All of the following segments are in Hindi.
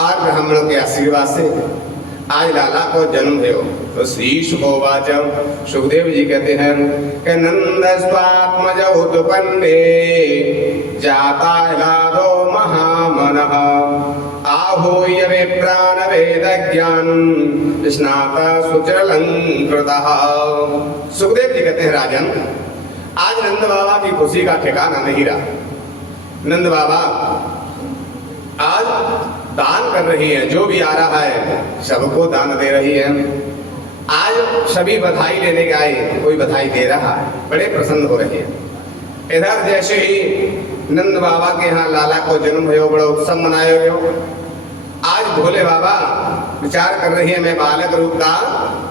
आज ब्राह्मणों के आशीर्वाद से आज लाला को जन्म भयो। तो शीश को वाचम सुखदेव जी कहते हैं कि नंद स्वात्मज उत्पन्ने जाता लादो महामनः आहूय वे प्राण वेद ज्ञान स्नाता सुचलंकृतः। सुखदेव जी कहते हैं राजन, आज नंद बाबा की खुशी का ठिकाना नहीं रहा। नंद बाबा आज दान कर रही है, जो भी आ रहा है सबको दान दे रही है। आज सभी बधाई लेने के आए, कोई बधाई दे रहा है, बड़े प्रसन्न हो रहे हैं। इधर जैसे ही नंद बाबा के यहाँ लाला को जन्म भयो, बड़ा उत्सव मनाया गयो। आज भोले बाबा विचार कर रही है, मैं बालक रूप का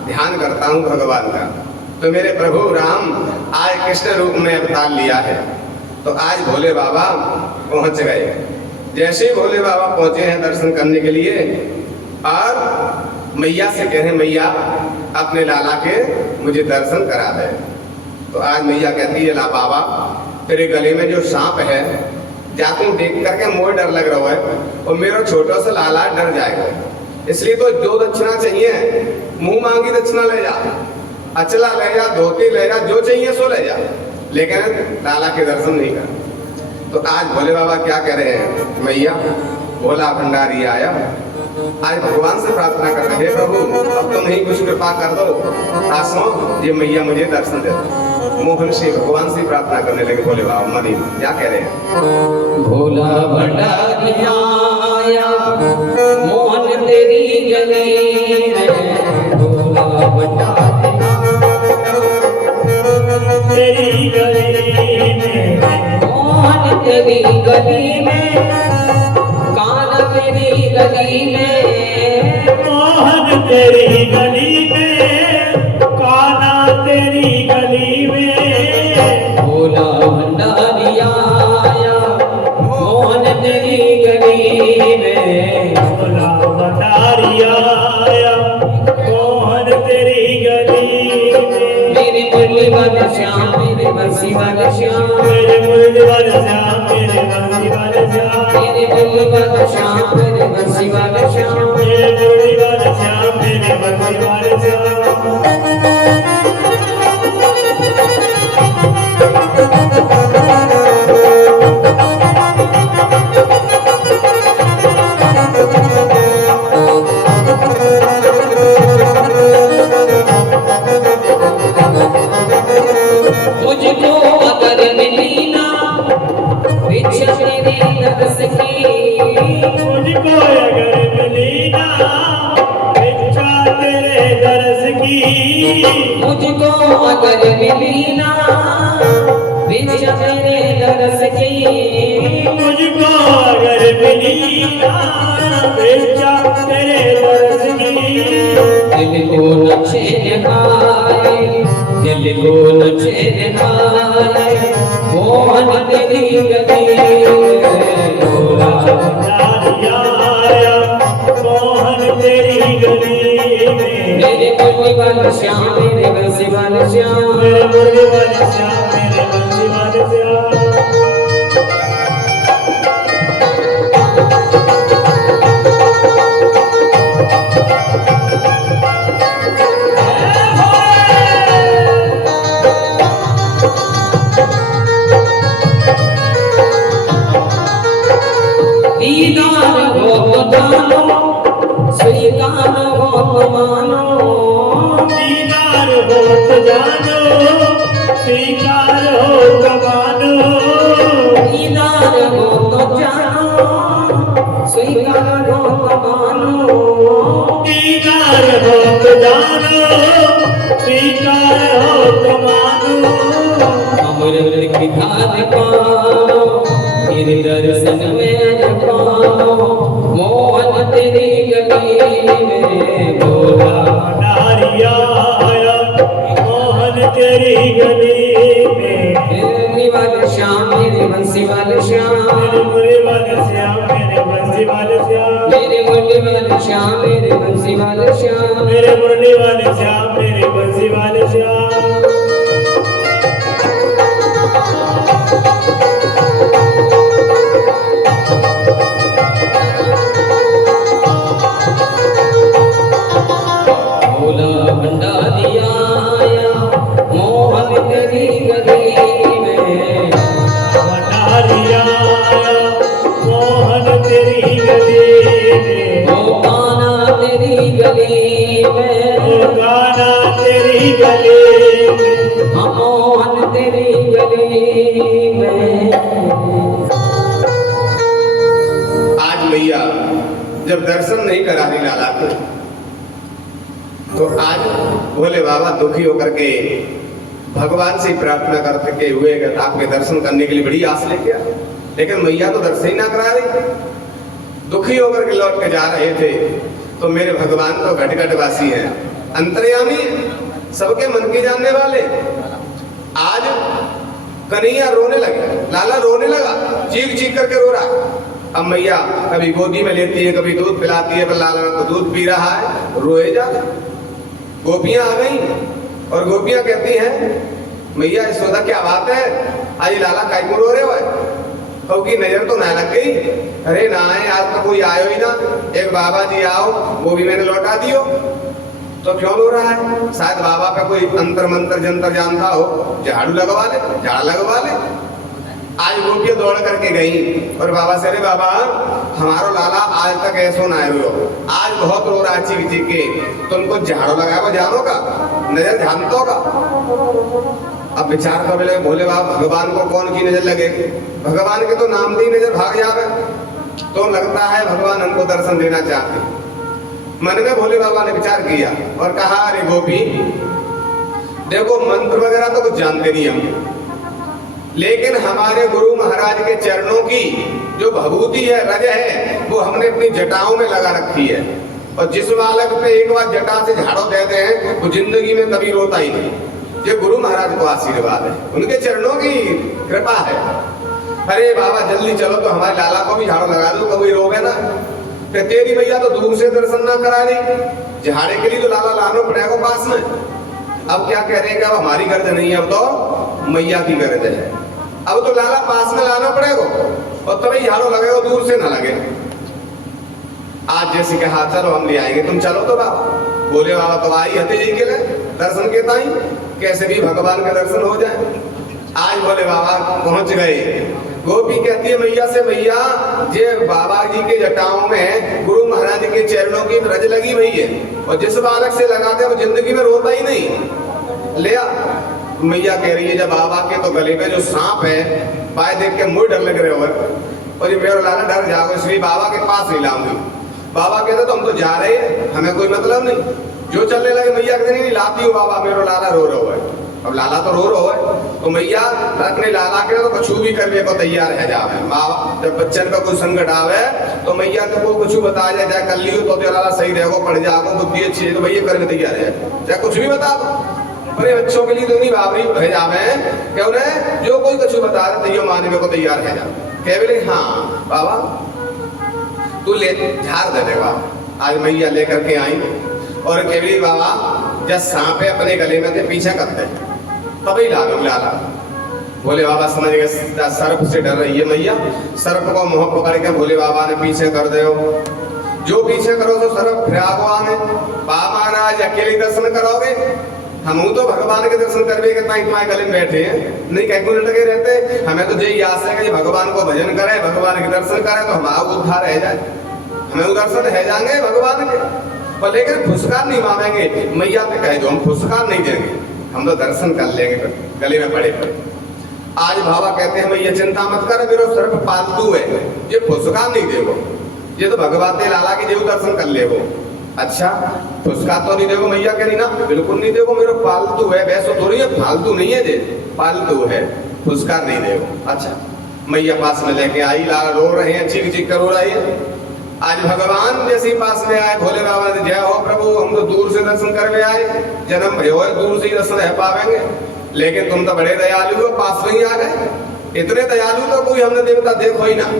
ध्यान करता हूँ भगवान का, तो मेरे प्रभु राम आज कृष्ण रूप में अवतार लिया है। तो आज भोले बाबा पहुंच गए। जैसे ही भोले बाबा पहुंचे हैं दर्शन करने के लिए, और मैया से कह रहे, मैया अपने लाला के मुझे दर्शन करा दे। तो आज मैया कहती है, ला बाबा तेरे गले में जो सांप है, जा तुम देख करके मोर डर लग रहा है, और मेरा छोटा सा लाला डर जाएगा, इसलिए तो जो दक्षिणा चाहिए मुंह मांगी दक्षिणा ले जा, अचला ले जा, धोती ले जा, जो चाहिए सो ले जा, लेकिन लाला के दर्शन नहीं कर। तो आज भोले बाबा क्या कह रहे हैं, मैया भोला भंडारी आया, आज भगवान से प्रार्थना कर रहे हैं, प्रभु अब तुम ही कुछ कृपा कर दो, आसो ये मैया मुझे दर्शन दे दो। मोहन से भगवान से प्रार्थना करने लगे भोले बाबा। मनी क्या कह रहे हैं, भोला भंडारी आया, मोहन तेरी गली में, भोला भंडारी तेरी गली में, मोहन तेरी गली में, कान्हा तेरी गली में, मोहन तेरी गली में, कान्हा तेरी गली में, भोला भंडारी आया, मोहन तेरी गली में, भोला भंडारी आया, मोहन तेरी गली में। मेरे मुरली वाले श्याम, मेरे बंसी वाले श्याम, मेरे मुरली वाले श्याम, मेरे बंसी वाले श्याम, मेरे मुरली वाले श्याम, मेरे बंसी वाले श्याम, मेरे मुरली वाले श्याम, मेरे बंसी वाले श्याम। मुझको अगर मिली ना भिक्षा तेरे दर्श की, मुझको अगर मिली ना भिक्षा तेरे दर्श की, मुझको अगर मिली ना भिक्षा तेरे दर्श की, मुझको अगर मिली ना भिक्षा तेरे दर्श की, दिल को न चैन आए, दिल को न चैन आए, मोहन तेरी गली में, भोला भंडारी आया, मोहन तेरी गली में। मेरे मुरली वाले श्याम, मेरे बंसी वाले श्याम, मेरे मुरली वाले श्याम, मेरे बंसी वाले श्याम। दीदार हो तो जानो, स्वीकार हो तो मानो, दीदार हो तो जानो, स्वीकार हो तो मानो, दीदार हो तो जानो, स्वीकार हो तो मानो, दीदार हो तो जानो, स्वीकार हो तो मानो। अमृत की धार पाओ, तेरे दर्शन में पाओ, मोहन तेरी गली में, भोला भंडारी आया, मोहन तेरी गली में। मेरे मुरली वाले श्याम, मेरे बंसी वाले श्याम, मेरे मुरली वाले श्याम, मेरे बंसी वाले श्याम, मेरे मुरली वाले श्याम, मेरे बंसी वाले श्याम, मेरे मुरली वाले श्याम, मेरे बंसी वाले श्याम। गली में, गाना तेरी गली में, मोहन तेरी गली में। आज मैया जब दर्शन नहीं करा रही लाला को, तो आज भोले बाबा दुखी होकर के भगवान से प्रार्थना करते के हुए आपके दर्शन करने के लिए बड़ी आस लेके आए, लेकिन मैया तो दर्शन ही ना करा रही। दुखी होकर के लौट के जा रहे थे, तो मेरे भगवान तो घट घट वासी हैं, अंतर्यामी हैं, सबके मन के जानने वाले। आज कन्हैया रोने लगे, लाला रोने लगा, चीख चीख करके रो रहा। अब मैया कभी गोदी में लेती है, कभी दूध पिलाती है, पर लाला तो दूध पी रहा है, रोए जा। गोपियां आ गई और गोपियां कहती हैं, मैया यशोदा क्या बात है, आज लाला काहे को रो रहे हो? कहो की नजर तो ना लग गई। अरे ना है, आज तो कोई आयो ही ना, एक बाबा जी आओ, वो भी मैंने लौटा दियो, तो क्यों रो रहा है? शायद बाबा का कोई अंतर मंत्र जंतर जानता हो, झाड़ू लगवा ले, झाड़ लगवा ले। आज गोपियां दौड़ करके गई और बाबा से, अरे बाबा हमारो लाला आज तक ऐसो ना आयो, आज बहुत रो रहा है चीख चीख के, तुमको झाड़ू लगाया जानो का, नजर जानतो का। अब विचार कर लगे, भोले बाबा भगवान को कौन की नजर लगेगी? भगवान के तो नाम की नजर भाग जावे, तो लगता है भगवान हमको दर्शन देना चाहते। मन में भोले बाबा ने विचार किया और कहा, अरे गोपी देखो मंत्र वगैरह तो कुछ जानते नहीं हम, लेकिन हमारे गुरु महाराज के चरणों की जो भभूति है, रज है, वो हमने अपनी जटाओं में लगा रखी है। और जिस बालक पे एक बार जटा से झाड़ो देते हैं, वो जिंदगी में कभी रोता ही नहीं। ये गुरु महाराज को आशीर्वाद है, उनके चरणों की कृपा है। अरे बाबा जल्दी चलो, तो हमारे लाला को भी झाड़ू लगा दो, कभी रोगे ना। कि तेरी मैया तो दूर से दर्शन ना करा रही, झाड़े के लिए तो लाला लानो पड़ेगा पास में। अब क्या कह रहे हैं कि अब हमारी गर्ज नहीं है, अब तो मैया की गर्ज है, अब तो लाला पास में लाना पड़ेगा, और तभी झाड़ू लगेगा, दूर से ना लगे। आज जैसे कहा चलो हम ले आएंगे, तुम चलो तो बाबा। बोले बाबा तो आई हते जी के लिए दर्शन के ताई, कैसे भी भगवान का दर्शन हो जाए। आज बोले बाबा पहुंच गए। गोपी कहती है मैया से, मैया जे बाबा जी के जटाओं में गुरु महाराज के चरणों की रज लगी हुई है, और जिस बालक से लगाते वो जिंदगी में रोता ही नहीं। ले आ। मैया कह रही है, जब बाबा के तो गले में जो सांप है, पाए देख के मुझे डर लग रहे हो, और ये मेरा लाला डर जाओ, इसलिए बाबा के पास नहीं लाऊंगी। बाबा कहते तो हम तो जा रहे हैं, हमें कोई मतलब नहीं, जो चलने लगे। मैया कहते नहीं लाती हूँ बाबा, मेरा लाला रो रहा है। अब लाला तो रो रहा है, तो मैया अपने लाला के तो कुछ भी करने को तैयार है जावे। माँ जब बच्चन का कोई संकट आवे, तो मैया तो कुछ बता जाए, चाहे कर लियो तो लाला सही रहेगा, पढ़ जाओ, बुद्धि अच्छी है, तो भैया करने तैयार है, चाहे कुछ भी बता दो। पर बच्चों के लिए तो नहीं बाबरी है जावे, क्या उन्हें जो कोई कुछ बता रहे तो मानने को तैयार है जावे। कह बोले हाँ बाबा तू ले झाड़ दे देगा। आज मैया लेकर के आई और केवली बाबा जब सांपे अपने गले में थे पीछे करते, तभी लाला भोले बाबा समझ गए सर्प से डर रही है मैया। सर्प को मुंह पकड़ के भोले बाबा ने पीछे कर दे, जो पीछे करो तो सर्प फिर आगे। बाबा महाराज अकेले दर्शन करोगे, हम तो भगवान के दर्शन करवे के तुम्हारे गले में बैठे हैं, नहीं कहीं लटके रहते। हमें तो यही आस है कि भगवान को भजन करे, भगवान के दर्शन करे, तो हमारा उद्धार रह जाए, हमें दर्शन है जाएंगे भगवान के। पर लेकिन फुसकार नहीं मांगेंगे, मैया पे कह दो हम फुसकार नहीं देंगे, हम तो दर्शन कर लेंगे गले में पड़े पड़े। आज बाबा कहते हैं मैया चिंता मत कर, मेरा सर्प पालतू है, ये फुसकार नहीं देगो, ये तो भगवान के लाला के देव दर्शन कर ले वो। अच्छा फुसकार तो नहीं देगो मैया कह रही ना, बिल्कुल नहीं देगो, मेरा पालतू है, वैसे थोड़ी है, फालतू नहीं है, जे पालतू है, फुसकार नहीं देगो। अच्छा मैया पास में लेके आई, लाला रो रहे हैं, चीख चीख कर रो रही है। आज भगवान जैसे पास में आए, भोले बाबा ने जय हो प्रभु, हम तो दूर से दर्शन करके आए, जन्म भयो है, दूर से ही दर्शन रह पावेंगे, लेकिन तुम तो बड़े दयालु हो, पास में ही आ गए। इतने दयालु तो कोई हमने देवता देखो ही ना,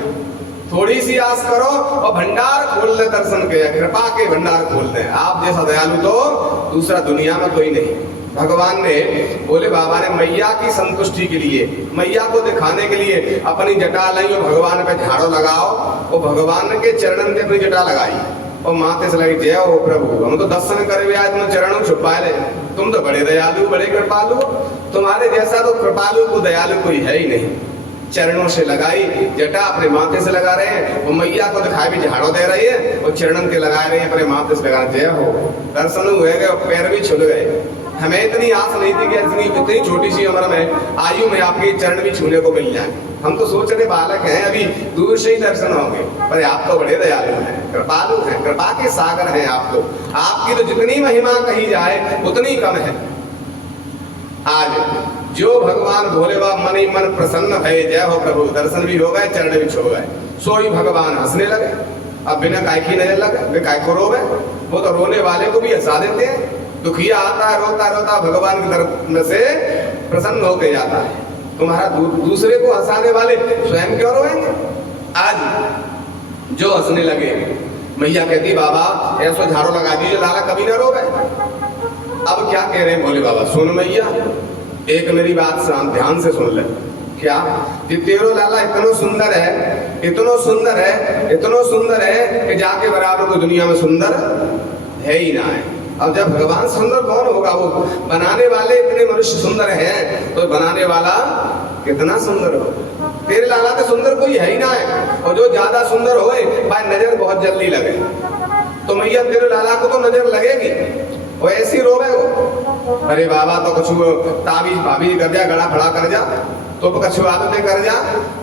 थोड़ी सी आस करो और भंडार खोल दे दर्शन के, कृपा के भंडार खोल दे। आप जैसा दयालु तो दूसरा दुनिया में कोई नहीं। भगवान ने भोले बाबा ने मैया की संतुष्टि के लिए, मैया को दिखाने के लिए अपनी जटा लाई और भगवान पे झाड़ो लगाओ, और भगवान के चरणन पे अपनी जटा लगाई और माथे से लगी जय हो प्रभु, हम तो दर्शन करे आज तुम चरणों छुपा ले, तुम तो बड़े दयालु बड़े कृपालु, तुम्हारे जैसा तो कृपालु को दयालु कोई है ही नहीं। चरणों से लगाई, जटा अपने माथे से लगा रहे हैं, वो मैया को दिखाई भी झाड़ो दे रही है और चरणन के लगा रहे हैं, अपने माथे से लगा। जय हो, दर्शन हुए गए, पैर भी छुल गए। हमें इतनी आस नहीं थी कि इतनी छोटी सी उम्र में आयु में आपके चरण भी छूने को मिल जाए। हम तो सोच रहे बालक हैं, अभी दूर से ही दर्शन होंगे, पर आप तो बड़े दयालु हैं, कृपालु हैं, कृपा के सागर हैं आप तो। आपकी तो जितनी महिमा कही जाए उतनी कम है। आज जो भगवान भोले बाबा मन ही मन प्रसन्न है, जय हो प्रभु, दर्शन भी हो गए, चरण भी छो गए, सोई भगवान हंसने लगे। अब बिना काय की नजर लगे, वे काय को रोवे, वो तो रोने वाले को भी हंसा देते हैं। दुखिया आता है, रोता रोता भगवान की तरफ से प्रसन्न होकर जाता है। तुम्हारा दूसरे को हंसाने वाले स्वयं क्यों रोएंगे? आज जो हंसने लगे, मैया कहती बाबा ऐसा झाड़ू लगा दीजिए, लाला कभी ना रोवे। अब क्या कह रहे हैं भोले बाबा, सुन मैया, एक मेरी बात ध्यान से सुन ले। क्या? कि तेरो लाला इतना सुंदर है, इतना सुंदर है, इतना सुंदर है कि जाके बराबर को दुनिया में सुंदर है ही ना है। अब जब भगवान सुंदर कौन होगा? वो बनाने वाले इतने मनुष्य सुंदर हैं, तो बनाने वाला कितना सुंदर हो। तेरे लाला तो सुंदर कोई है ही ना है, और जो ज्यादा सुंदर होए भाई नजर बहुत जल्दी लगे। तो मैया तेरे लाला को तो नजर लगेगी, वो ऐसी रोवे वो। अरे बाबा तो कुछ ताबीज भाबीज कर जा, गड़ा फड़ा कर जा, तो कछु आदतें कर जा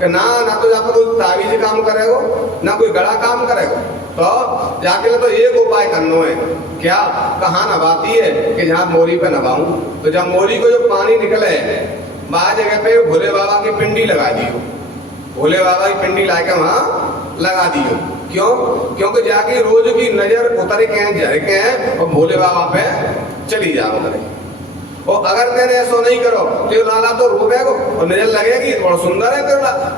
कि ना तो जाकर कोई ताबीज काम करेगो, ना कोई गड़ा काम करेगो। तो जाके तो एक उपाय करना है। क्या? कहाँ नभाती है कि जहाँ मोरी पे नभाऊं, तो जब मोरी को जो पानी निकले वहां जगह पे भोले बाबा की पिंडी लगा दियो। भोले बाबा की पिंडी लाके वहां लगा दियो। क्यों? क्योंकि जाके रोज की नजर उतर के हैं, झर के हैं, और भोले बाबा पे चली जाओ उतरे। और अगर तेरे ऐसा नहीं करो तो लाला तो रोवेगो और नजर लगेगी, बहुत सुंदर है तेरा लाला।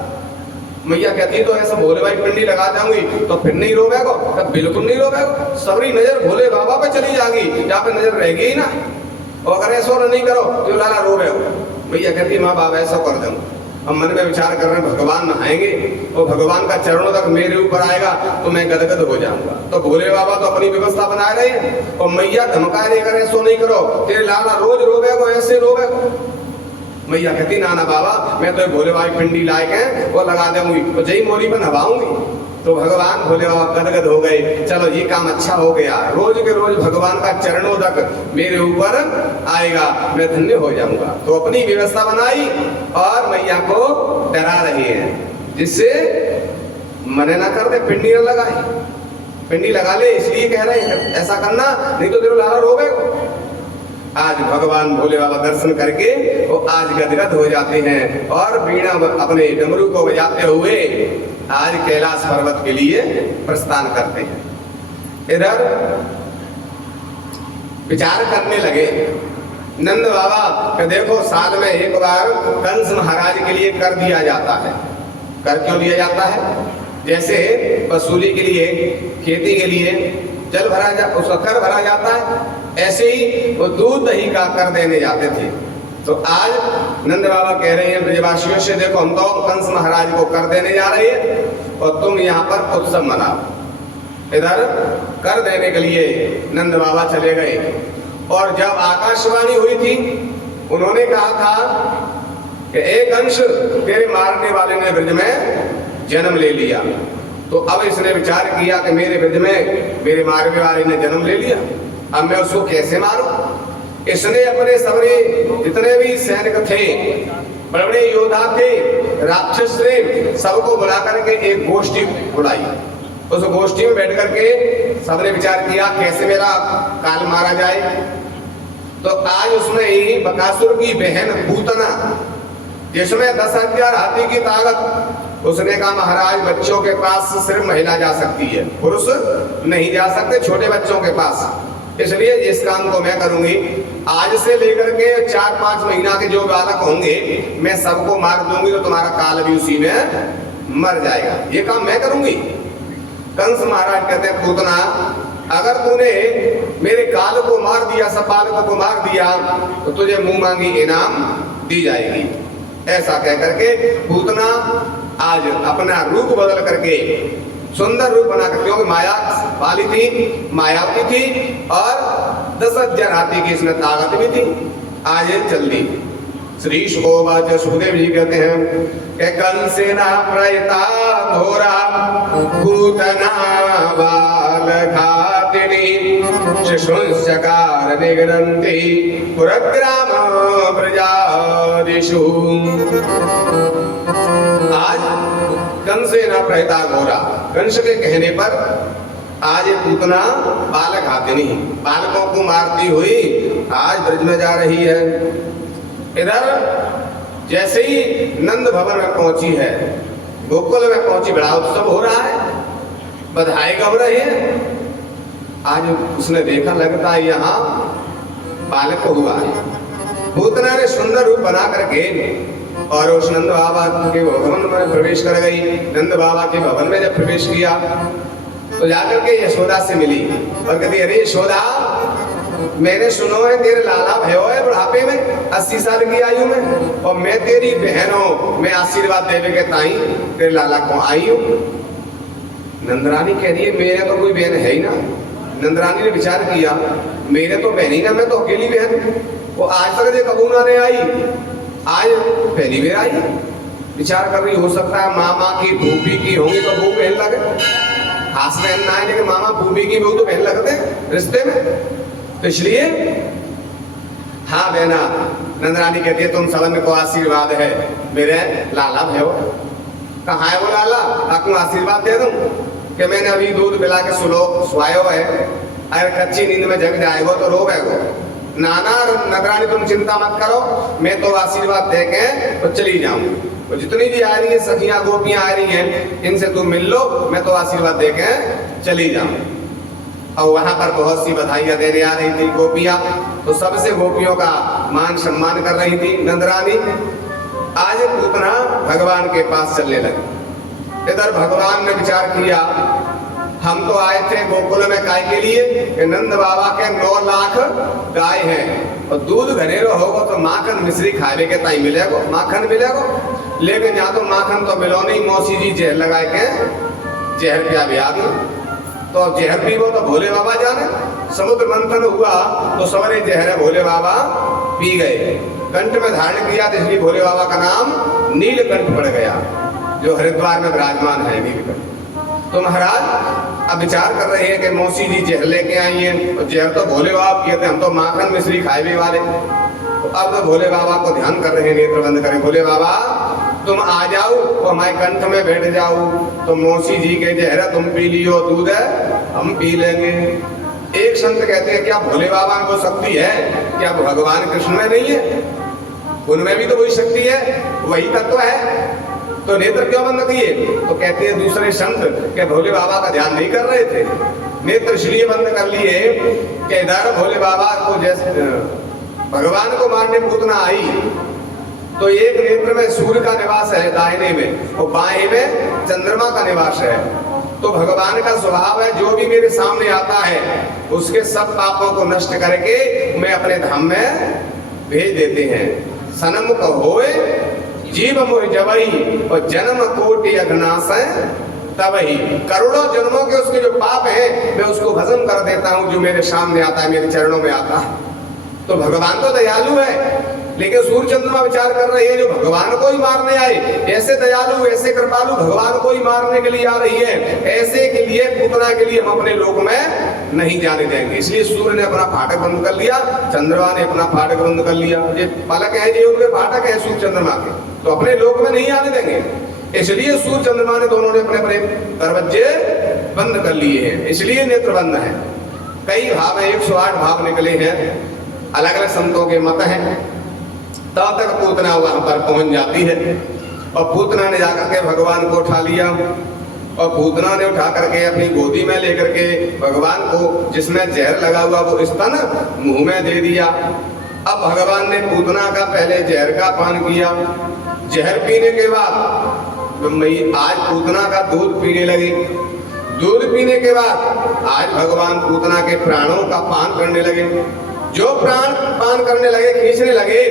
मैया कहती तो ऐसा भोले बाबा पिंडी लगा जाऊंगी तो फिर नहीं रोवेगो, तब बिल्कुल नहीं रोवेगो, सबरी नजर भोले बाबा पे चली जाएगी, यहाँ पे नजर रहेगी ही ना। और अगर ऐसा नहीं करो तो लाला रोवेगो। मैया कहती माँ बाबा ऐसा कर दूँ। हम मन में विचार कर रहे हैं भगवान नहाएंगे और भगवान का चरणों तक मेरे ऊपर आएगा तो मैं गदगद हो जाऊंगा। तो भोले बाबा तो अपनी व्यवस्था बना रहे हैं, और मैया धमका रही अगर ऐसा नहीं करो तेरे लाला रोज रोवेगो, ऐसे रोवेगो। मैया कहती ना ना बाबा, मैं तो भोले बाबा की पिंडी लायक है वो लगा दूंगी, तो जई मोरी पर नभाऊंगी। तो भगवान भोले बाबा गदगद हो गए, चलो ये काम अच्छा हो गया, रोज के रोज भगवान का चरणों तक मेरे ऊपर आएगा, मैं धन्य हो जाऊंगा। तो अपनी व्यवस्था बनाई और मैया को डरा रही है, जिससे मने ना कर दे, पिंडी न लगाए, पिंडी लगा ले, इसलिए कह रहे हैं ऐसा करना, नहीं तो तेरे लाला रोवेगो। आज भगवान भोले बाबा दर्शन करके वो आज गदगद हो जाते हैं और बीणा अपने डमरू को बजाते हुए आज कैलाश पर्वत के लिए प्रस्थान करते हैं। इधर विचार करने लगे नंद बाबा कि देखो साल में एक बार कंस महाराज के लिए कर दिया जाता है। कर क्यों दिया जाता है? जैसे वसूली के लिए, खेती के लिए जल भरा उसका कर भरा जाता है, ऐसे ही वो दूध दही का कर देने जाते थे। तो आज नंद बाबा कह रहे हैं ब्रजवासियों से, देखो हम तो कंस महाराज को कर देने जा रहे हैं और तुम यहाँ पर उत्सव मनाओ। इधर कर देने के लिए नंद बाबा चले गए, और जब आकाशवाणी हुई थी उन्होंने कहा था कि एक अंश तेरे मारने वाले ने ब्रज में जन्म ले लिया। तो अब इसने विचार किया कि मेरे ब्रज में मेरे मारने वाले ने जन्म ले लिया, अब मैं उसको कैसे मारूं? इसने अपने सबरे जितने भी सैनिक थे, बड़े बड़े योद्धा थे, राक्षस थे, सबको बुला करके एक गोष्ठी बुलाई। उस गोष्ठी में बैठ करके सबने विचार किया कैसे मेरा काल मारा जाए। तो आज उसमें ही बकासुर की बहन पूतना, जिसमें 10,000 हाथी की ताकत, उसने कहा महाराज बच्चों के पास सिर्फ महिला जा सकती है, पुरुष नहीं जा सकते, छोटे बच्चों के पास, इसलिए इस काम को मैं करूंगी। आज से लेकर के 4-5 महीना के जो बालक होंगे मैं सबको मार दूंगी, तो तुम्हारा काल भी उसी में मर जाएगा, ये काम मैं करूंगी। कंस महाराज कहते हैं पूतना, अगर तूने मेरे काल को मार दिया, सब बालकों को मार दिया, तो तुझे मुंह मांगी इनाम दी जाएगी। ऐसा कह करके पूतना आज अपना रूप बदल करके सुंदर रूप बना कर, क्योंकि माया वाली थी, मायावती थी, और 10,000 हाथी की इसमें ताकत भी थी, आज ये चल दी। श्री शुकोवाच सुखदेव जी कहते हैं कि कंसेना प्रयता घोरा पूतना बाल घातिनी शिशुंस्यकार निगरन्ति पुरग्राम प्रजादिषु। आज कंसेना प्रयता घोरा, कंस के कहने पर आज ये पूतना बालक घातिनी, बालकों को मारती हुई आज ब्रज में जा रही है। इधर जैसे ही नंद भवन में पहुंची है, गोकुल में पहुंची, बड़ा उत्सव हो रहा है, बधाई गम रही है। आज उसने देखा लगता है यहाँ बालक हुआ है। पूतना ने सुंदर रूप बना करके और उस नंद बाबा के भवन में प्रवेश कर गई। नंद बाबा के भवन में जब प्रवेश किया तो जाकर के यशोदा से मिली और कहती, अरे यशोदा, मैंने सुनो है तेरे लाला भयो है बुढ़ापे में, 80 साल की आयु में, और मैं तेरी बहन हूं, मैं आशीर्वाद देवे के ताई तेरे लाला को आई हूं। नंदरानी कह रही है, मेरे तो कोई बहन है ही ना। नंदरानी ने विचार किया, मेरे तो बहन ही ना, मैं तो अकेली बहन, वो आज तक जो कबू ना आई, आज पहली बार आई। विचार कर रही, हो सकता है मामा की भूपी की होंगी तो वो बहन लगे, खास बहन ना है, लेकिन मामा भूपी की वो तो बहन लगते रिश्ते में, तो इसलिए हाँ बहना। नंदरानी कहती है, तुम सबन को आशीर्वाद है मेरे लाला भयो। कहाँ है वो लाला, आपको आशीर्वाद दे दूं कि मैंने अभी दूध पिला के सुलायो है, अगर कच्ची नींद में जग जाएगो तो रोवेगो। नाना नंदरानी तुम चिंता मत करो, मैं तो आशीर्वाद दे के तो चली जाऊं। तो जितनी भी आ रही है सखियां गोपियां आ रही हैं, इनसे तुम मिल लो, मैं तो आशीर्वाद दे के चली जाऊं। और वहां पर बहुत सी बधाइयां देने आ रही थी गोपियां, तो सबसे गोपियों का मान सम्मान कर रही थी नंदरानी। आज पूतना भगवान के पास चलने लगी। इधर भगवान ने विचार किया, हम तो आए थे गोकुल में गाय के लिए कि नंद बाबा के 9 लाख गाय हैं और दूध घनेरो होगा तो माखन मिश्री खावे के ताई मिलेगो, माखन मिलेगो। लेकिन यहाँ तो माखन तो मिलो नहीं, मौसी जी जहर लगाए के जहर पिया भी आ गई। तो अब जहर पीवो तो भोले बाबा जाने। समुद्र मंथन हुआ तो सवरे जहर भोले बाबा पी गए, कंठ में धारण किया, तो इसलिए भोले बाबा का नाम नीलकंठ पड़ गया, जो हरिद्वार में विराजमान है नीलकंठ। तो महाराज अब विचार कर रहे हैं कि मौसी जी जहर लेके आई हैं, तो जहर तो भोले बाबा पिए थे, हम तो माखन मिश्री खाए वाले। तो अब तो भोले बाबा को ध्यान कर रहे हैं, नेत्र बंद करें, भोले बाबा तुम आ जाओ तो हमारे कंठ में बैठ जाओ, तो मौसी जी के जहर तुम पी लियो, दूध है हम पी लेंगे। एक संत कहते हैं, क्या भोले बाबा में वो शक्ति है, क्या भगवान कृष्ण में नहीं है? उनमें भी तो वही शक्ति है, वही तत्व है, तो नेत्र क्यों बंद किए? तो कहते हैं दूसरे संत के भोले बाबा का ध्यान नहीं कर रहे थे, नेत्र इसलिए बंद कर लिए कि इधर भोले बाबा को जैसे भगवान को मारने पूतना आई, तो एक नेत्र में सूर्य का निवास है दाहिने में, और बाएं में चंद्रमा का निवास है। तो भगवान का स्वभाव है, जो भी मेरे सामने आता है उसके सब पापों को नष्ट करके मैं अपने धाम में भेज देते हैं। सनमुख होए जीव मोह जबही और जन्म कोटि अघनाश तबही। करोड़ों जन्मों के उसके जो पाप हैं मैं उसको भस्म कर देता हूँ, जो मेरे सामने आता है, मेरे चरणों में आता है। तो भगवान तो दयालु है, लेकिन सूर्य चंद्रमा विचार कर रही है, जो भगवान को ही मारने आए, ऐसे दयालु ऐसे कृपालु भगवान को ही मारने के लिए आ रही है, ऐसे के लिए पूतना के लिए हम अपने लोक में नहीं जाने देंगे। इसलिए सूर्य ने अपना फाटक बंद कर लिया, चंद्रमा ने अपना फाटक बंद कर लिया। ये पलक है, ये उनके फाटक है सूर्य चंद्रमा के, तो अपने लोक में नहीं आने देंगे। इसलिए सूर्य चंद्रमा ने दोनों ने अपने अपने दरवाजे बंद कर लिए हैं, इसलिए नेत्र बंद है। कई भाव है, 108 भाव निकले हैं, अलग अलग संतों के मत हैं। तब तक पूतना वहां पर पहुंच जाती है, और पूतना ने जाकर के भगवान को उठा लिया, और पूतना ने उठा करके अपनी गोदी में लेकर के भगवान को, जिसमें जहर लगा हुआ वो स्तन मुंह में दे दिया। अब भगवान ने पूतना का पहले जहर का पान किया, जहर पीने के बाद आज पूतना का दूध पीने लगी, दूध पीने के बाद आज भगवान पूतना के प्राणों का पान करने लगे। जो प्राण पान करने लगे, खींचने लगे,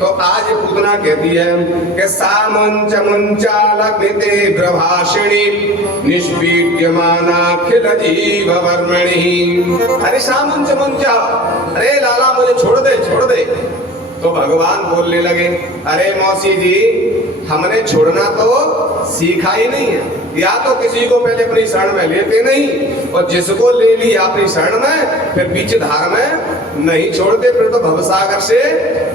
तो आज पूतना कहती है कि सामुंच मुंचालग्निते प्रभाषिणी निष्पीड्यमाना खिल जीव वर्मणि। अरे सामुंच मुंचा, अरे लाला मुझे छोड़ दे, छोड़ दे। तो भगवान बोलने लगे, अरे मौसी जी, हमने छोड़ना तो सीखा ही नहीं है। या तो किसी को पहले अपनी शरण में लेते नहीं, और जिसको ले लिया अपनी शरण में फिर बीच धार में नहीं छोड़ते, फिर तो भवसागर से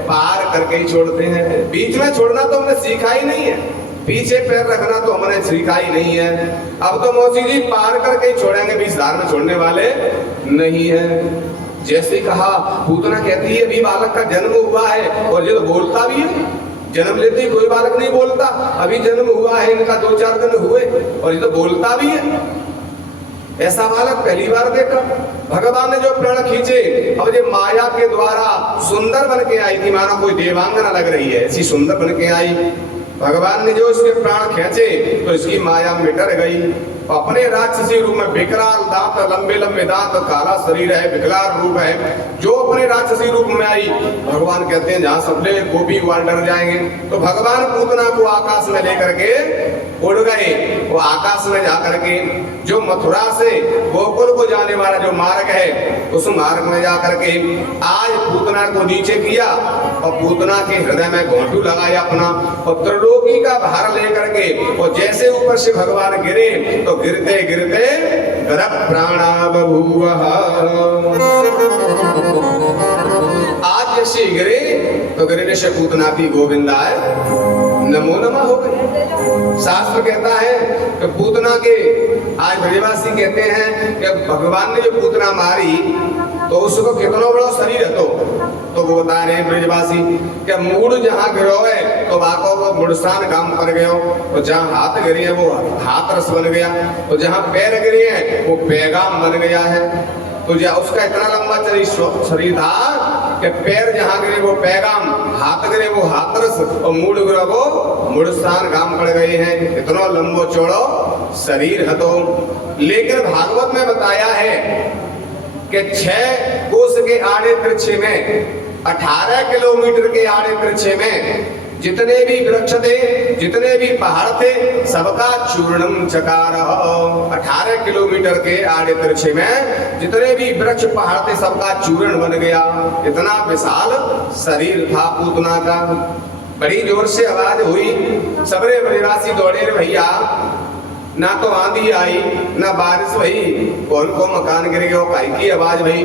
पार करके ही छोड़ते हैं। बीच में छोड़ना तो हमने सीखा ही नहीं है, पीछे पैर रखना तो हमने सीखा ही नहीं है। अब तो मौसी जी पार करके ही छोड़ेंगे, बीच धार में छोड़ने वाले नहीं है। जैसे कहा, पूतना कहती है अभी बालक का जन्म हुआ है और ये तो बोलता भी है। जन्म लेते ही कोई बालक नहीं बोलता, अभी जन्म हुआ है, इनका 2-4 दिन हुए और ये तो बोलता भी है। ऐसा बालक पहली बार देखा। भगवान ने जो प्राण खींचे, अब ये माया के द्वारा सुंदर बन के आई थी, मानो कोई देवांगना लग रही है, ऐसी सुंदर बन के आई। भगवान ने जो इसके प्राण खींचे तो इसकी माया में डर गई। अपने राक्षसी रूप में विकराल दांत, लंबे लंबे दांत, काला शरीर है, विकराल रूप है, जो अपने राक्षसी रूप में आई। भगवान कहते हैं जहां सबले गोपी वाल डर जाएंगे, तो भगवान पूतना को आकाश में लेकर के उड़ गए। वो आकाश में जाकर के जो मथुरा से गोकुल को जाने वाला जो मार्ग है, उस मार्ग में जाकर के आज पूतना को नीचे किया और पूतना के हृदय में घोंटू लगाया अपना, और त्रिलोकी का भार लेकर के, और जैसे ऊपर से भगवान गिरे तो गिरते गिरते गर्भ प्राणा बभूवः। आज जैसे गिरे तो गिरने से पूतना भी गोविंदाय नमो नमः हो गए। शास्त्र कहता है कि पूतना के, आज ब्रजवासी कहते हैं कि भगवान ने जो पूतना मारी तो उसको कितना बड़ा शरीर है, तो वो बता रहे ब्रजवासी कि मूड जहाँ गिरो है तो वाको को मुड़सान काम कर गयो, तो जहाँ हाथ गिरे हैं वो हाथ रस बन गया, तो जहाँ पैर गिरे हैं वो पैगाम बन गया है। तो उसका इतना लंबा शरीर था कि पैर जहाँ गिरे वो पैगाम, हाथ गिरे वो हाथरस, और मूड गिरा वो मुड़सान काम पड़ गए हैं। इतना लंबो चौड़ो शरीर है। तो लेकिन भागवत में बताया है कि 6 कोस के आड़े तिरछे में, 18 किलोमीटर के आड़े तिरछे में जितने भी वृक्ष थे, जितने भी पहाड़ थे, सबका चूर्णम चकार। 18 किलोमीटर के आड़े तिरछे में जितने भी वृक्ष पहाड़ थे सबका चूर्ण बन गया। इतना विशाल शरीर था पूतना का। बड़ी जोर से आवाज हुई, सबरे ब्रजवासी दौड़े रे भैया, ना तो आंधी आई ना बारिश भई, कौन को मकान गिर गया, काई की आवाज भई।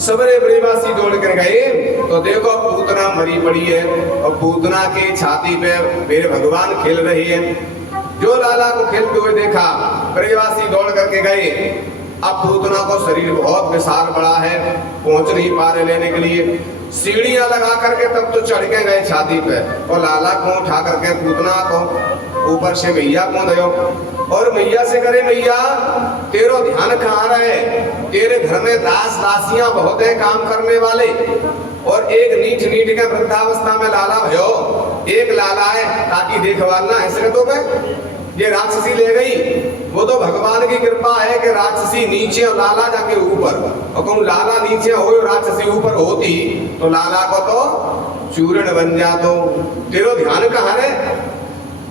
सबरे ब्रजवासी दौड़ कर गए तो देखो पूतना मरी पड़ी है, और पूतना के छाती पे मेरे भगवान खेल रही है। जो लाला को खेलते हुए देखा, ब्रजवासी दौड़ करके गए। अब पूतना को शरीर बहुत विशाल बड़ा है, पहुंच नहीं पा रहे लेने के लिए। सीढ़ियां लगा करके तब तो चढ़ के गए छाती पे, और लाला को उठा करके पूतना को ऊपर से मैया को दो, और मैया से करे, मैया तेरो ध्यान कहाँ रहे, तेरे घर में दास दासियां बहुत है काम करने वाले, और एक नीच नीट के वृद्धावस्था में लाला भयो, एक लाला है ताकि देखभाल ना हैसियतों पे ये राक्षसी ले गई। वो तो भगवान की कृपा है कि राक्षसी नीचे और लाला जाके ऊपर, और कहूँ लाला नीचे हो राक्षसी ऊपर होती तो लाला को तो चूर्ण बन जातो। तेरो ध्यान कहाँ है?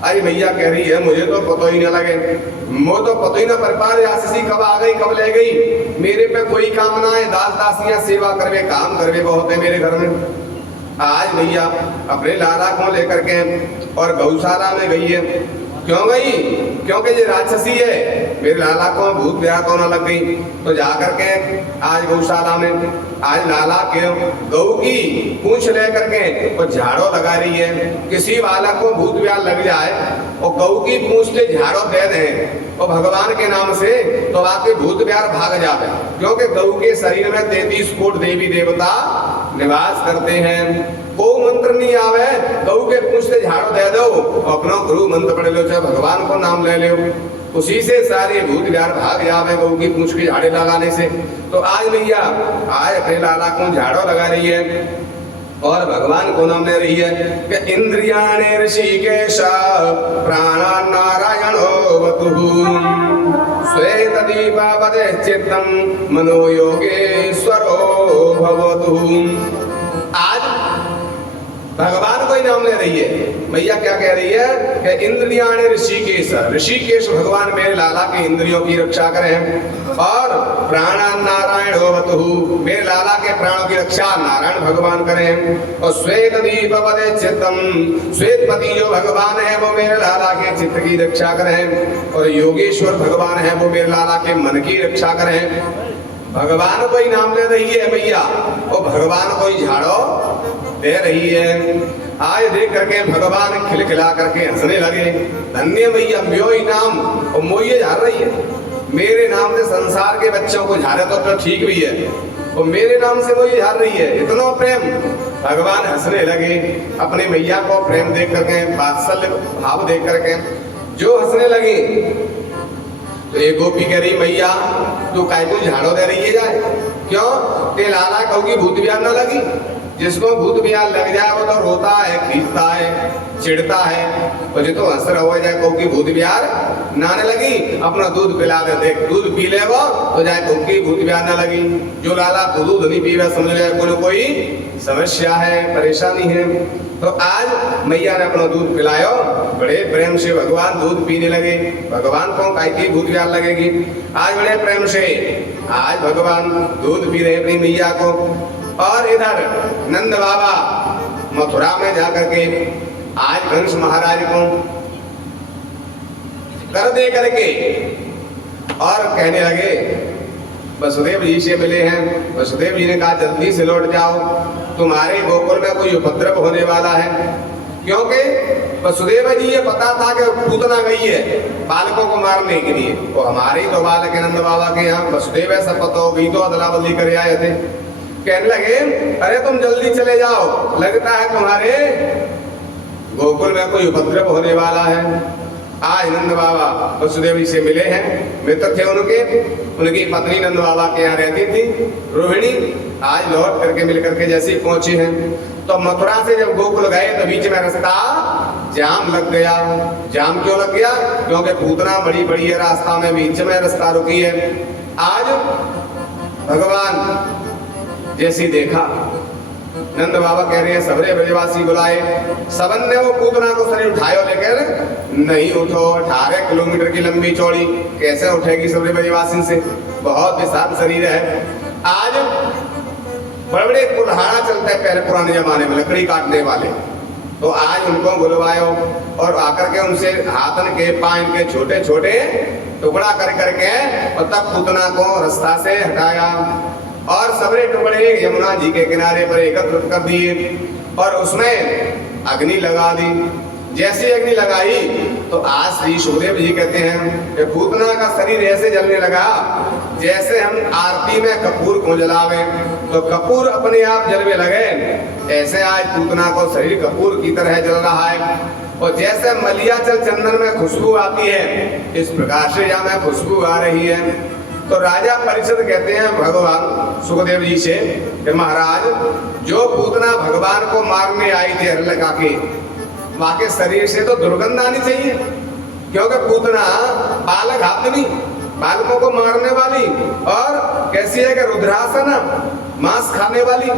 अरे भैया कह रही है मुझे तो पता ही ना लगे, मुझे तो पता ही ना पर पार राक्षसी कब आ गई कब ले गई, मेरे पे कोई काम ना है, दास दासियां सेवा करवे काम करवे बहुत है मेरे घर में। आज भैया अपने लाला को लेकर के और गौशाला में गई है। क्यों गई? क्योंकि ये राक्षसी है, मेरे लाला को भूत प्यार को न लग गई। तो जाकर के आज गौशाला में आज लाला के गौ की पूंछ लेकर के और झाड़ो लगा रही है। किसी बालक को भूत प्यार लग जाए और गौ की पूंछ से झाड़ो दे दें और भगवान के नाम से, तो आपके भूत प्यार भाग जाए, क्योंकि गौ के शरीर में 33 कोट देवी देवता निवास करते हैं। को मंत्र नहीं आवे, गौ के पूंछ से झाड़ो दे दो, अपना गुरु मंत्र पढ़ लो, चाहे भगवान को नाम ले लो, उसी से सारे भूत प्यार भाग जावे गौ की पूंछ के झाड़े लगाने से। तो आज भैया आज अपने लाला को झाड़ो लगा रही है और भगवान को नाम ले रही है कि इंद्रियाणे ऋषिकेश प्राणा नारायणो वतुः श्वेत दीपावते चित्तम मनो योगेश्वरो भवतु। आज भगवान को ही नाम ले रही है। मैया क्या कह रही है कि इंद्रियाणे ऋषिकेश, ऋषिकेश भगवान मेरे लाला की इंद्रियों की रक्षा करें, और प्राणा नारायण हो भवतु, मेरे लाला के प्राणों की रक्षा नारायण भगवान करें। और श्वेत दीप पदे चित्तम, श्वेतपति जो भगवान है वो मेरे लाला के चित्त की रक्षा करें। और योगेश्वर भगवान है वो मेरे लाला के मन की रक्षा करें। भगवान को ही नाम ले रही है मैया, और भगवान को ही झाड़ो दे रही है। आज देख करके भगवान खिलखिला करके हंसने लगे। धन्य मैया म्यो ही नाम, और मोये झाड़ रही है। मेरे नाम से संसार के बच्चों को झाड़े तो ठीक भी है, और मेरे नाम से मोये झाड़ रही है। इतना प्रेम। भगवान हंसने लगे अपने मैया को प्रेम देख करके, वात्सल्य भाव देख करके जो हंसने लगे। तो एक गोपी कह रही मैया तू काय को झाड़ो दे रही है जाए, क्यों? ते लाला कहूगी भूत बिहार न लगी। जिसको भूत बिहार लग जाए वो तो रोता है, खींचता है, चिढ़ता है। और जो तो हंस रहा हो जाए कहूगी भूत बिहार नाने लगी, अपना दूध पिला दे, देख दूध पी ले वो तो जाए कहूगी भूत बिहार न लगी। जो लाला दूध नहीं पीवे समझ ले कोई समस्या है, परेशानी है। तो आज मैया ने अपना दूध पिलायो, बड़े प्रेम से भगवान दूध पीने लगे। भगवान को काय की भूत बिहार लगेगी। आज बड़े प्रेम से आज भगवान दूध पी रहे अपनी मैया को। और इधर नंद बाबा मथुरा में जाकर के आज कंस महाराज को कर दे करके और कहने लगे वसुदेव जी से मिले हैं। वसुदेव जी ने कहा जल्दी से लौट जाओ, तुम्हारे गोकुल में कोई उपद्रव होने वाला है। क्योंकि वसुदेव जी ये पता था कि पूतना गई है बालकों को मारने के लिए। तो हमारे तो बालक नंद बाबा के यहाँ वसुदेव ऐसा पता हो गई तो अदला बदली करे आए थे। कहने लगे अरे तुम जल्दी चले जाओ, लगता है तुम्हारे गोकुल में कोई उपद्रव होने वाला है। आज नंद बाबा वसुदेव जी से मिले हैं, मित्र थे उनके। उनकी पत्नी नंद बाबा के यहाँ रहती थी रोहिणी। आज लौट करके मिल करके जैसे ही पहुंचे हैं तो मथुरा से जब गोकुल गए तो बीच में रास्ता जाम लग गया। जाम क्यों लग गया? क्योंकि पूतना बड़ी बड़ी है, रास्ता में बीच में रास्ता रुकी है। आज भगवान जैसी देखा नंद बाबा कह रहे हैं सबरे ब्रजवासी बुलाए। सबन ने वो पूतना को शरीर उठायो, लेकर नहीं उठो। 18 किलोमीटर की लंबी चौड़ी कैसे उठेगी सबरे ब्रजवासी से? बहुत विशाल शरीर है। आज बड़े बड़े कुल्हाड़ा चलते हैं पहले पुराने जमाने में लकड़ी काटने वाले। तो आज उनको बुलवायो और आकर के उनसे हाथन के पाइन के छोटे छोटे टुकड़ा कर करके और तब पूतना को रास्ता से हटाया और सबरे टुकड़े यमुना जी के किनारे पर एकत्रित कर दिए और उसमें अग्नि लगा दी। जैसे अग्नि लगाई तो आज श्री सुखदेव जी कहते हैं कि पूतना का शरीर ऐसे जलने लगा जैसे हम आरती में कपूर को जलावे तो कपूर अपने आप जलने लगे। ऐसे आज पूतना को शरीर कपूर की तरह जल रहा है। और जैसे मलियाचल चंदन में खुशबू आती है इस प्रकार से यहाँ में खुशबू आ रही है। तो राजा परिषद कहते हैं भगवान सुखदेव जी से कि महाराज जो पूतना भगवान को मारने आई थी हरलका के वहां के शरीर से तो दुर्गंध आनी चाहिए, क्योंकि पूतना बालक हाथनी बालकों को मारने वाली और कैसी है कि रुद्रासना मांस खाने वाली।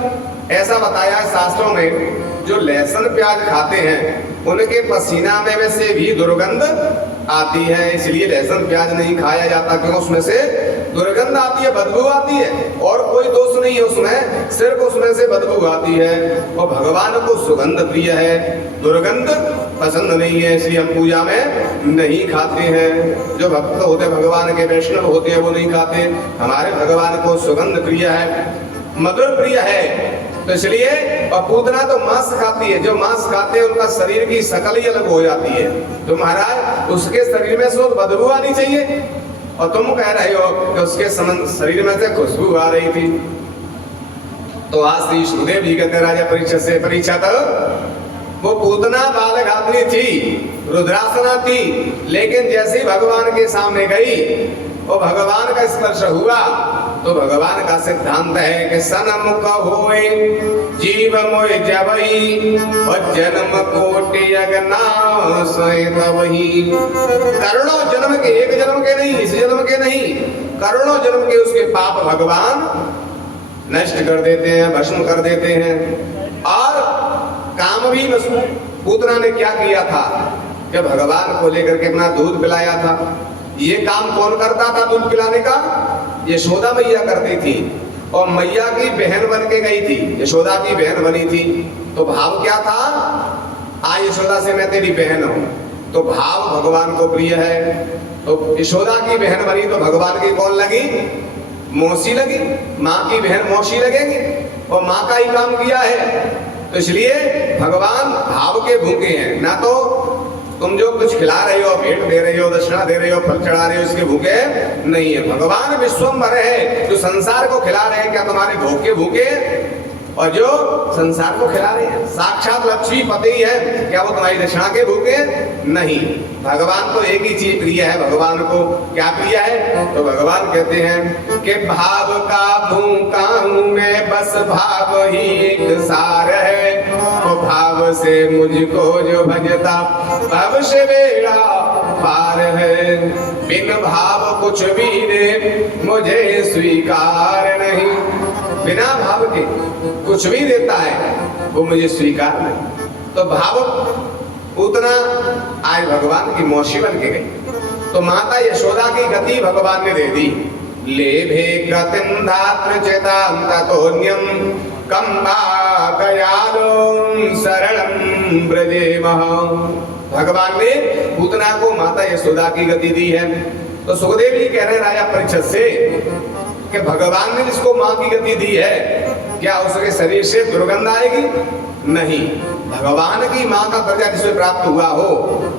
ऐसा बताया है शास्त्रों में जो लहसुन प्याज खाते हैं उनके पसीना में से भी दुर्गंध आती है, इसलिए लहसुन प्याज नहीं खाया जाता क्योंकि उसमें से दुर्गंध आती है, बदबू आती है। और कोई दोष नहीं है उसमें, सिर्फ उसमें से बदबू आती है। और भगवान को सुगंध प्रिय है, दुर्गंध पसंद नहीं है, इसलिए हम पूजा में नहीं खाते हैं। जो भक्त होते भगवान के वैष्णव होते हैं वो नहीं खाते। हमारे भगवान को सुगंध प्रिय है, मधुर प्रिय है, तो इसलिए। और पूतना तो मांस खाती है, जो मांस खाते हैं उनका शरीर की शकल ही अलग हो जाती है। तो महाराज उसके शरीर में से बदबू आनी चाहिए और तुम कह रहे हो कि उसके शरीर में से खुशबू आ रही थी। तो आज श्री सुखदेव जी कहते राजा परीक्षित से, परीक्षित वो पूतना बालघातनी थी, रुद्रासना थी, लेकिन जैसे ही भगवान के सामने गई और भगवान का स्पर्श हुआ तो भगवान का सिद्धांत है कि सनमुख होए जीव मोय जबई और जन्म कोटि अगनाश वही। करोड़ों जन्म के, एक जन्म के नहीं, इस जन्म के नहीं, करोड़ों जन्म के उसके पाप भगवान नष्ट कर देते हैं, भस्म कर देते हैं। और काम भी पूतना ने क्या किया था कि भगवान को लेकर के अपना दूध पिलाया था। ये काम कौन करता था दूध पिलाने का? यशोदा मैया करती थी। और मैया की बहन बन के गई थी, यशोदा की बहन बनी थी। तो भाव क्या था? आ यशोदा से मैं तेरी बहन हूं, तो भाव भगवान को प्रिय है। तो यशोदा की बहन बनी तो भगवान की कौन लगी? मौसी लगी। माँ की बहन मौसी लगेगी, और माँ का ही काम किया है। तो इसलिए भगवान भाव के भूखे हैं। ना तो तुम जो कुछ खिला रहे हो, भेंट दे रहे हो, दक्षिणा दे रहे हो, फल चढ़ा रहे हो, इसके भूखे नहीं है। भगवान विश्वम्भर है, जो संसार को खिला रहे हैं। क्या तुम्हारे भोग के भूखे? और जो संसार को खिला रहे हैं, साक्षात लक्ष्मी पति है, क्या वो तुम्हारी दक्षिणा के भूखे? नहीं। भगवान को एक ही चीज प्रिय है। भगवान को क्या प्रिय है? तो भगवान कहते हैं कि भाव का भूखा हूं मैं, बस भाव ही एक सार है। तो भाव से मुझको जो भजता, अवश्य बेड़ा पार है। बिन भाव कुछ भी दे मुझे स्वीकार नहीं। बिना भाव के कुछ भी देता है वो मुझे स्वीकार नहीं। तो भाव उतना आज भगवान की मौसी बन के गई। तो माता यशोदा की गति भगवान ने दे दी। लेभे गतिम धात्र चेतां ततोन्यम कंबा गयालों शरणं ब्रजेमः। भगवान ने पूतना को माता यशोदा की गति दी है। तो सुखदेव जी कह रहे हैं राजा परीक्षित से कि भगवान ने जिसको माँ की गति दी है, क्या उसके शरीर से दुर्गंध आएगी? नहीं। भगवान की माँ का दर्जा जिसे प्राप्त हुआ हो,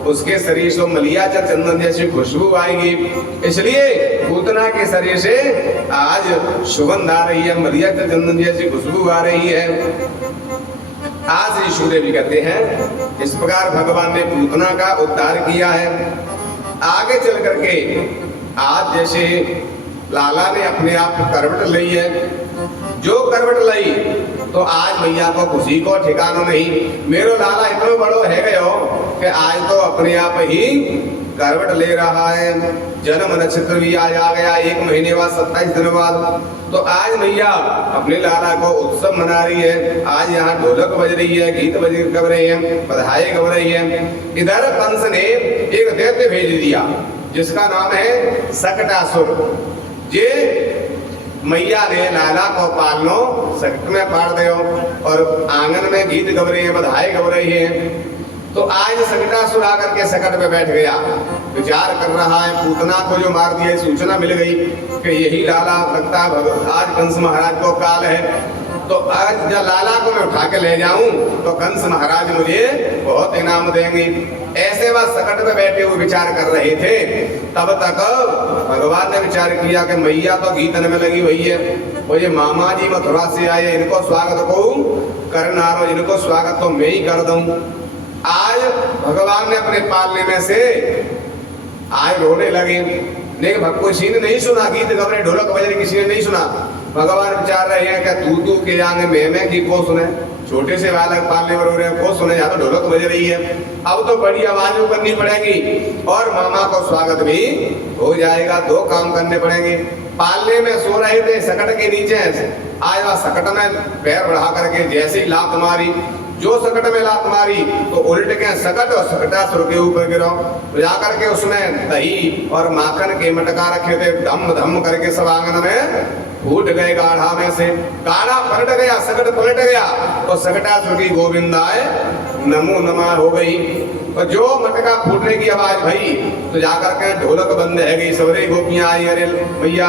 उसके शरीर से मलिया चंदन जैसी खुशबू आएगी। इसलिए पूतना के शरीर से आज सुगंध आ रही है, मलिया चंदन जैसी खुशबू आ रही है। आज यशोदा भी कहते हैं इस प्रकार भगवान ने पूतना का उद्धार किया है। आगे चल करके आज जैसे लाला ने अपने आप करवट ली है, जो करवट ली, तो आज मैया को खुशी को ठिकाना नहीं। मेरो लाला इतना बड़ो है गयो कि आज तो अपने आप ही करवट ले रहा है। जन्म नक्षत्र भी आज आ गया, 1 महीने बाद 27 दिन बाद। तो आज मैया अपने लाला को उत्सव मना रही है। आज यहाँ ढोलक बज रही है, गीत बज रहे हैं, बधाई गा रही है। इधर कंस ने एक दैत्य भेज दिया जिसका नाम है सकटासुर। जे मैया ने लाला को पालनो सकट में पाड़ दो, और आंगन में गीत गब रही है, बधाई गब रही है। तो आज सकटासुर आकर के सकट पे बैठ गया, विचार कर रहा है। पूतना को जो मार दिया, सूचना मिल गई कि यही लाला लगता है आज कंस महाराज को काल है। तो आज जब लाला को मैं उठा के ले जाऊं तो कंस महाराज मुझे बहुत इनाम देंगे। ऐसे वह सकट पे बैठे हुए विचार कर रहे थे। तब तक भगवान ने विचार किया कि मैया तो गीतन में लगी हुई है, वो ये मामा जी मथुरा से आए, इनको स्वागत को करना, इनको स्वागत तो मैं ही कर दूं। आज भगवान ने अपने पालने में से आज रोने लगे, लेकिन भक्को किसी ने नहीं सुना। गीत गबरे ढोलक बजरे किसी ने नहीं सुना। भगवान विचार रहे हैं कि तू के आंग में की को सुने, छोटे से बालक पालने में रो रहे हैं, को सुने, यहाँ तो ढोलक बज रही है। अब तो बड़ी आवाज में करनी पड़ेगी और मामा को स्वागत भी हो जाएगा। 2 काम करने पड़ेंगे। पालने में सो रहे थे सकट के नीचे, आज वह सकट में पैर बढ़ा करके जैसे ही लात मारी, जो सकट में लात मारी तो उल्ट के सकट और सकटासुर के ऊपर गिरा। तो जाकर के उसमें दही और माखन के मटका रखे थे, धम धम करके सब आंगन में फूट गए। गाढ़ा में से गाढ़ा पलट गया, सकट पलट गया, तो सकटासुर की गोविंदाए नमो नमः हो गई। और जो मटका फूटने की आवाज भई तो जाकर के ढोलक बंद है गई। सवरे गोपियां आई, अरे मैया,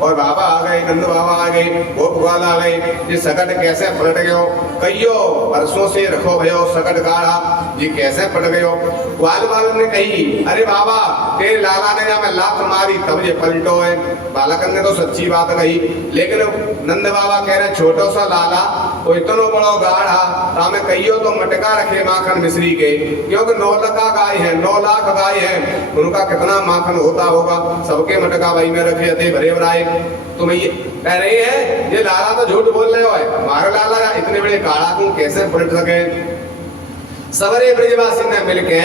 और बाबा आ गए, नंद बाबा आ गए, गोप ग्वाल आ गए। ये सकट कैसे पलट गयो? कहियो वर्षों से रखो भयो सकट गाढ़ा, ये कैसे पलट गयो? ग्वाल वाल ने कही, अरे बाबा तेरे लाला ने या मैं लात मारी तब ये पलटो है। बालकन ने तो सच्ची बात कही, लेकिन नंद बाबा कह रहे छोटो सा लाला वो इतनो बड़ो गाढ़ा, तामे कहियो तो मटका रखे माखन मिश्री के, क्योंकि 9 लाख गाय है, 9 लाख गाय है, उनका कितना माखन होता होगा। सबके मटका भाई में रखे थे भरे भराए। तो मैं ये कह रही है ये लाला तो झूठ बोल रहे हो, हमारे लाला इतने बड़े गाढ़ा को कैसे पलट सके? सवरे ब्रजवासी ने मिलके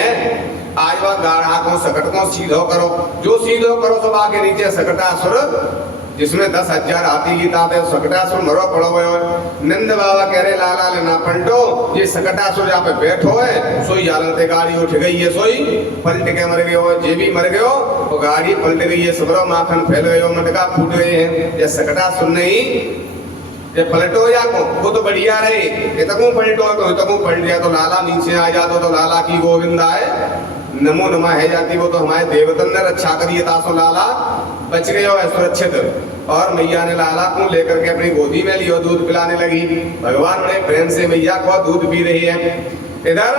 आज वह गाढ़ा को सकट को सीधो करो, जो सीधो करो सब आगे नीचे सकटासुर जिसमें 10,000 हाथी की तात है, सकटासुर मरो पड़ो हुए। नंद बाबा कह रहे लाला ले ना पलटो, ये सकटासुर जहाँ पे बैठो है सोई जालते गाड़ी उठ गई है, सोई पलट के मर गए हो, जे भी मर गए हो तो गाड़ी पलट गई है, सबरो माखन फैल गए हो, मटका फूट गए हैं। ये सकटासुर नहीं जब पलटो या को वो तो बढ़िया रहे, इतकू पलटो तो इतकू पलट गया तो लाला नीचे आ जातो तो लाला की गोविंदा है नमो नमा है जाती, वो तो हमारे देवतन ने रक्षा करिए तासो लाला बच गए है सुरक्षित। और मैया ने लाला को लेकर के अपनी गोदी में लियो, दूध पिलाने लगी। भगवान ने प्रेम से मैया को दूध पी रही है। इधर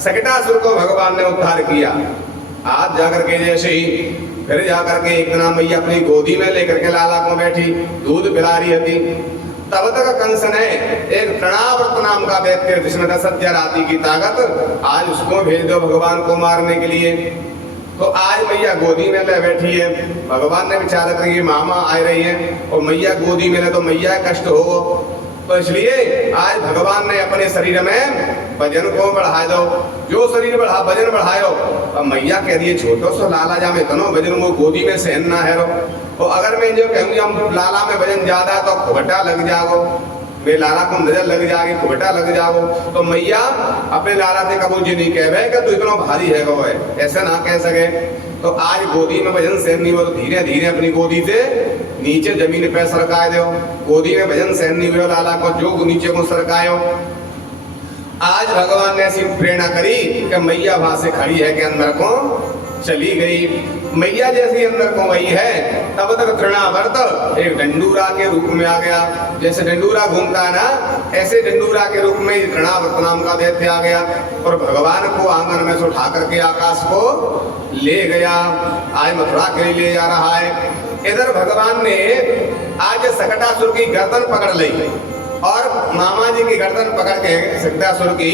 सकटासुर को भगवान ने उद्धार किया। आज जाकर के जैसे ही फिर जाकर के एक दिन मैया अपनी गोदी में लेकर के लाला को बैठी, दूध पिला रही थी। तब तक कंस ने एक तृणावर्त नाम का दैत्य जिसमें 10,000 हाथी की ताकत, आज उसको भेज दो भगवान को मारने के लिए। तो आज मैया गोदी में ले बैठी है। भगवान ने विचार कर कि मामा आ रही है और मैया गोदी में ले तो मैया कष्ट हो, तो इसलिए आज भगवान ने अपने शरीर में वजन को बढ़ा दो। जो शरीर बढ़ा वजन बढ़ायो। अब मैया कह रही है छोटो सो लाला जा में तनो वजन वो गोदी में सहन ना है रो। तो अगर मैं जो कहूँगी हम लाला में वजन ज्यादा तो खुबटा लग जाओ, वे लाला को नजर लग जाएगी, खुबटा लग जाओ। तो मैया अपने लाला से कबूल जी नहीं कह कि तू इतना भारी है वो है, ऐसा ना कह सके। तो आज गोदी में वजन सहन नहीं हुआ तो धीरे धीरे अपनी गोदी से नीचे जमीन पे सरकाए दो। गोदी में वजन सहन नहीं हुआ लाला को जो नीचे को सरकायो। आज भगवान ने ऐसी प्रेरणा करी कि मैया वहां से खड़ी है कि अंदर को चली गई। मैया जैसी अंदर को गई है तब तक तृणावर्त एक डंडूरा के रूप में आ गया। जैसे डंडूरा घूमता है ना, ऐसे डंडूरा के रूप में तृणावर्त नाम का दैत्य आ गया और भगवान को आंगन में से उठा करके आकाश को ले गया। आज मथुरा के लिए ले जा रहा है। इधर भगवान ने आज सकटासुर की गर्दन पकड़ ली और मामा जी की गर्दन पकड़ के सकटासुर की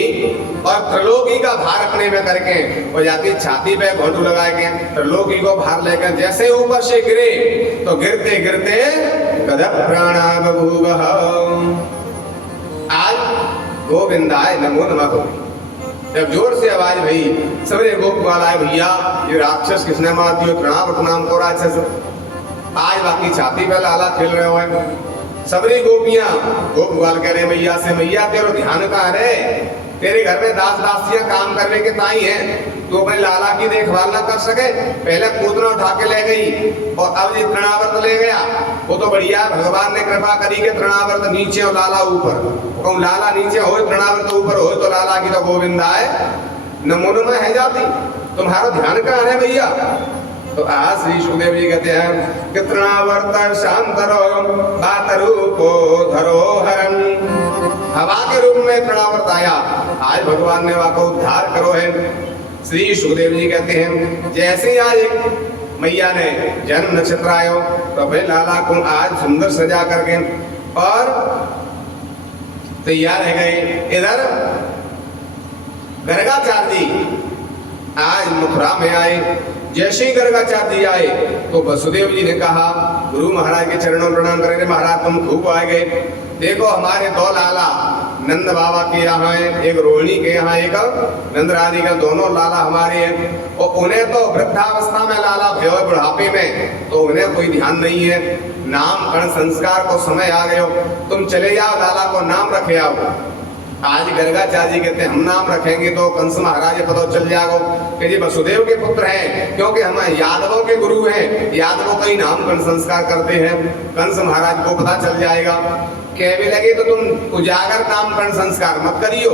और त्रिलोकी का भार अपने में करके और जाके छाती पे घोंटू लगा के त्रिलोकी को भार लेकर जैसे ऊपर से गिरे तो गिरते गिरते गदप प्राणा बभूवः। आज गोविंदाय नमो नमः। जब जोर से आवाज भई सबरे गोपाल आए, भैया ये राक्षस किसने मार दियो, तृणावर्त नाम को राक्षस। आज बाकी छाती पे लाला खेल रहे हो। सबरी गोपियां गोपाल कह रहे मैया से, मैया तेरा ध्यान कहाँ है, तेरे घर में दास दासियां काम करने के ताई हैं, तू अपने लाला की देखभाल ना कर सके। पहले पूतना उठा के ले गई और अब ये तृणावर्त ले गया। वो तो बढ़िया भगवान ने कृपा करी के तृणावर्त नीचे और लाला ऊपर। तो लाला नीचे हो तृणावर्त ऊपर हो तो लाला की तो गोविंदा है नमो नमः है जाती। तुम्हारा ध्यान कहाँ है भैया। तो आज श्री सुखदेव जी कहते हैं कि तृणावर्त शांत बात रूपो धरोहरन। हवा के रूप में तृणावर्त आया, आज भगवान ने वहां को उद्धार करो है। श्री सुखदेव जी कहते हैं जैसे ही आज एक मैया ने जन्म नक्षत्र आयो तो भाई लाला को आज सुंदर सजा करके और तैयार है गए। इधर गर्गाचार्य जी आज मथुरा में आए। जैसे ही गर्गाचार्य जी आए तो वसुदेव जी ने कहा गुरु महाराज के चरणों में प्रणाम करेंगे, महाराज तुम खूब आ गए। देखो हमारे दो लाला नंद बाबा के यहाँ है, एक रोहिणी के यहाँ, एक नंद रानी का, दोनों लाला हमारे हैं। और उन्हें तो वृद्धावस्था में लाला भयो बुढ़ापे में, तो उन्हें कोई ध्यान नहीं है। नामकरण संस्कार को समय आ गए हो, तुम चले जाओ लाला को नाम रखे आओ। आज गर्गाचार्य जी कहते हैं हम नाम रखेंगे तो कंस महाराज पता चल जाएगा कि जी वसुदेव के पुत्र हैं, क्योंकि हम यादवों के गुरु हैं, यादवों का ही नामकरण संस्कार करते हैं। कंस महाराज को पता चल जाएगा। कहने लगे तो तुम उजागर नामकरण संस्कार मत करियो,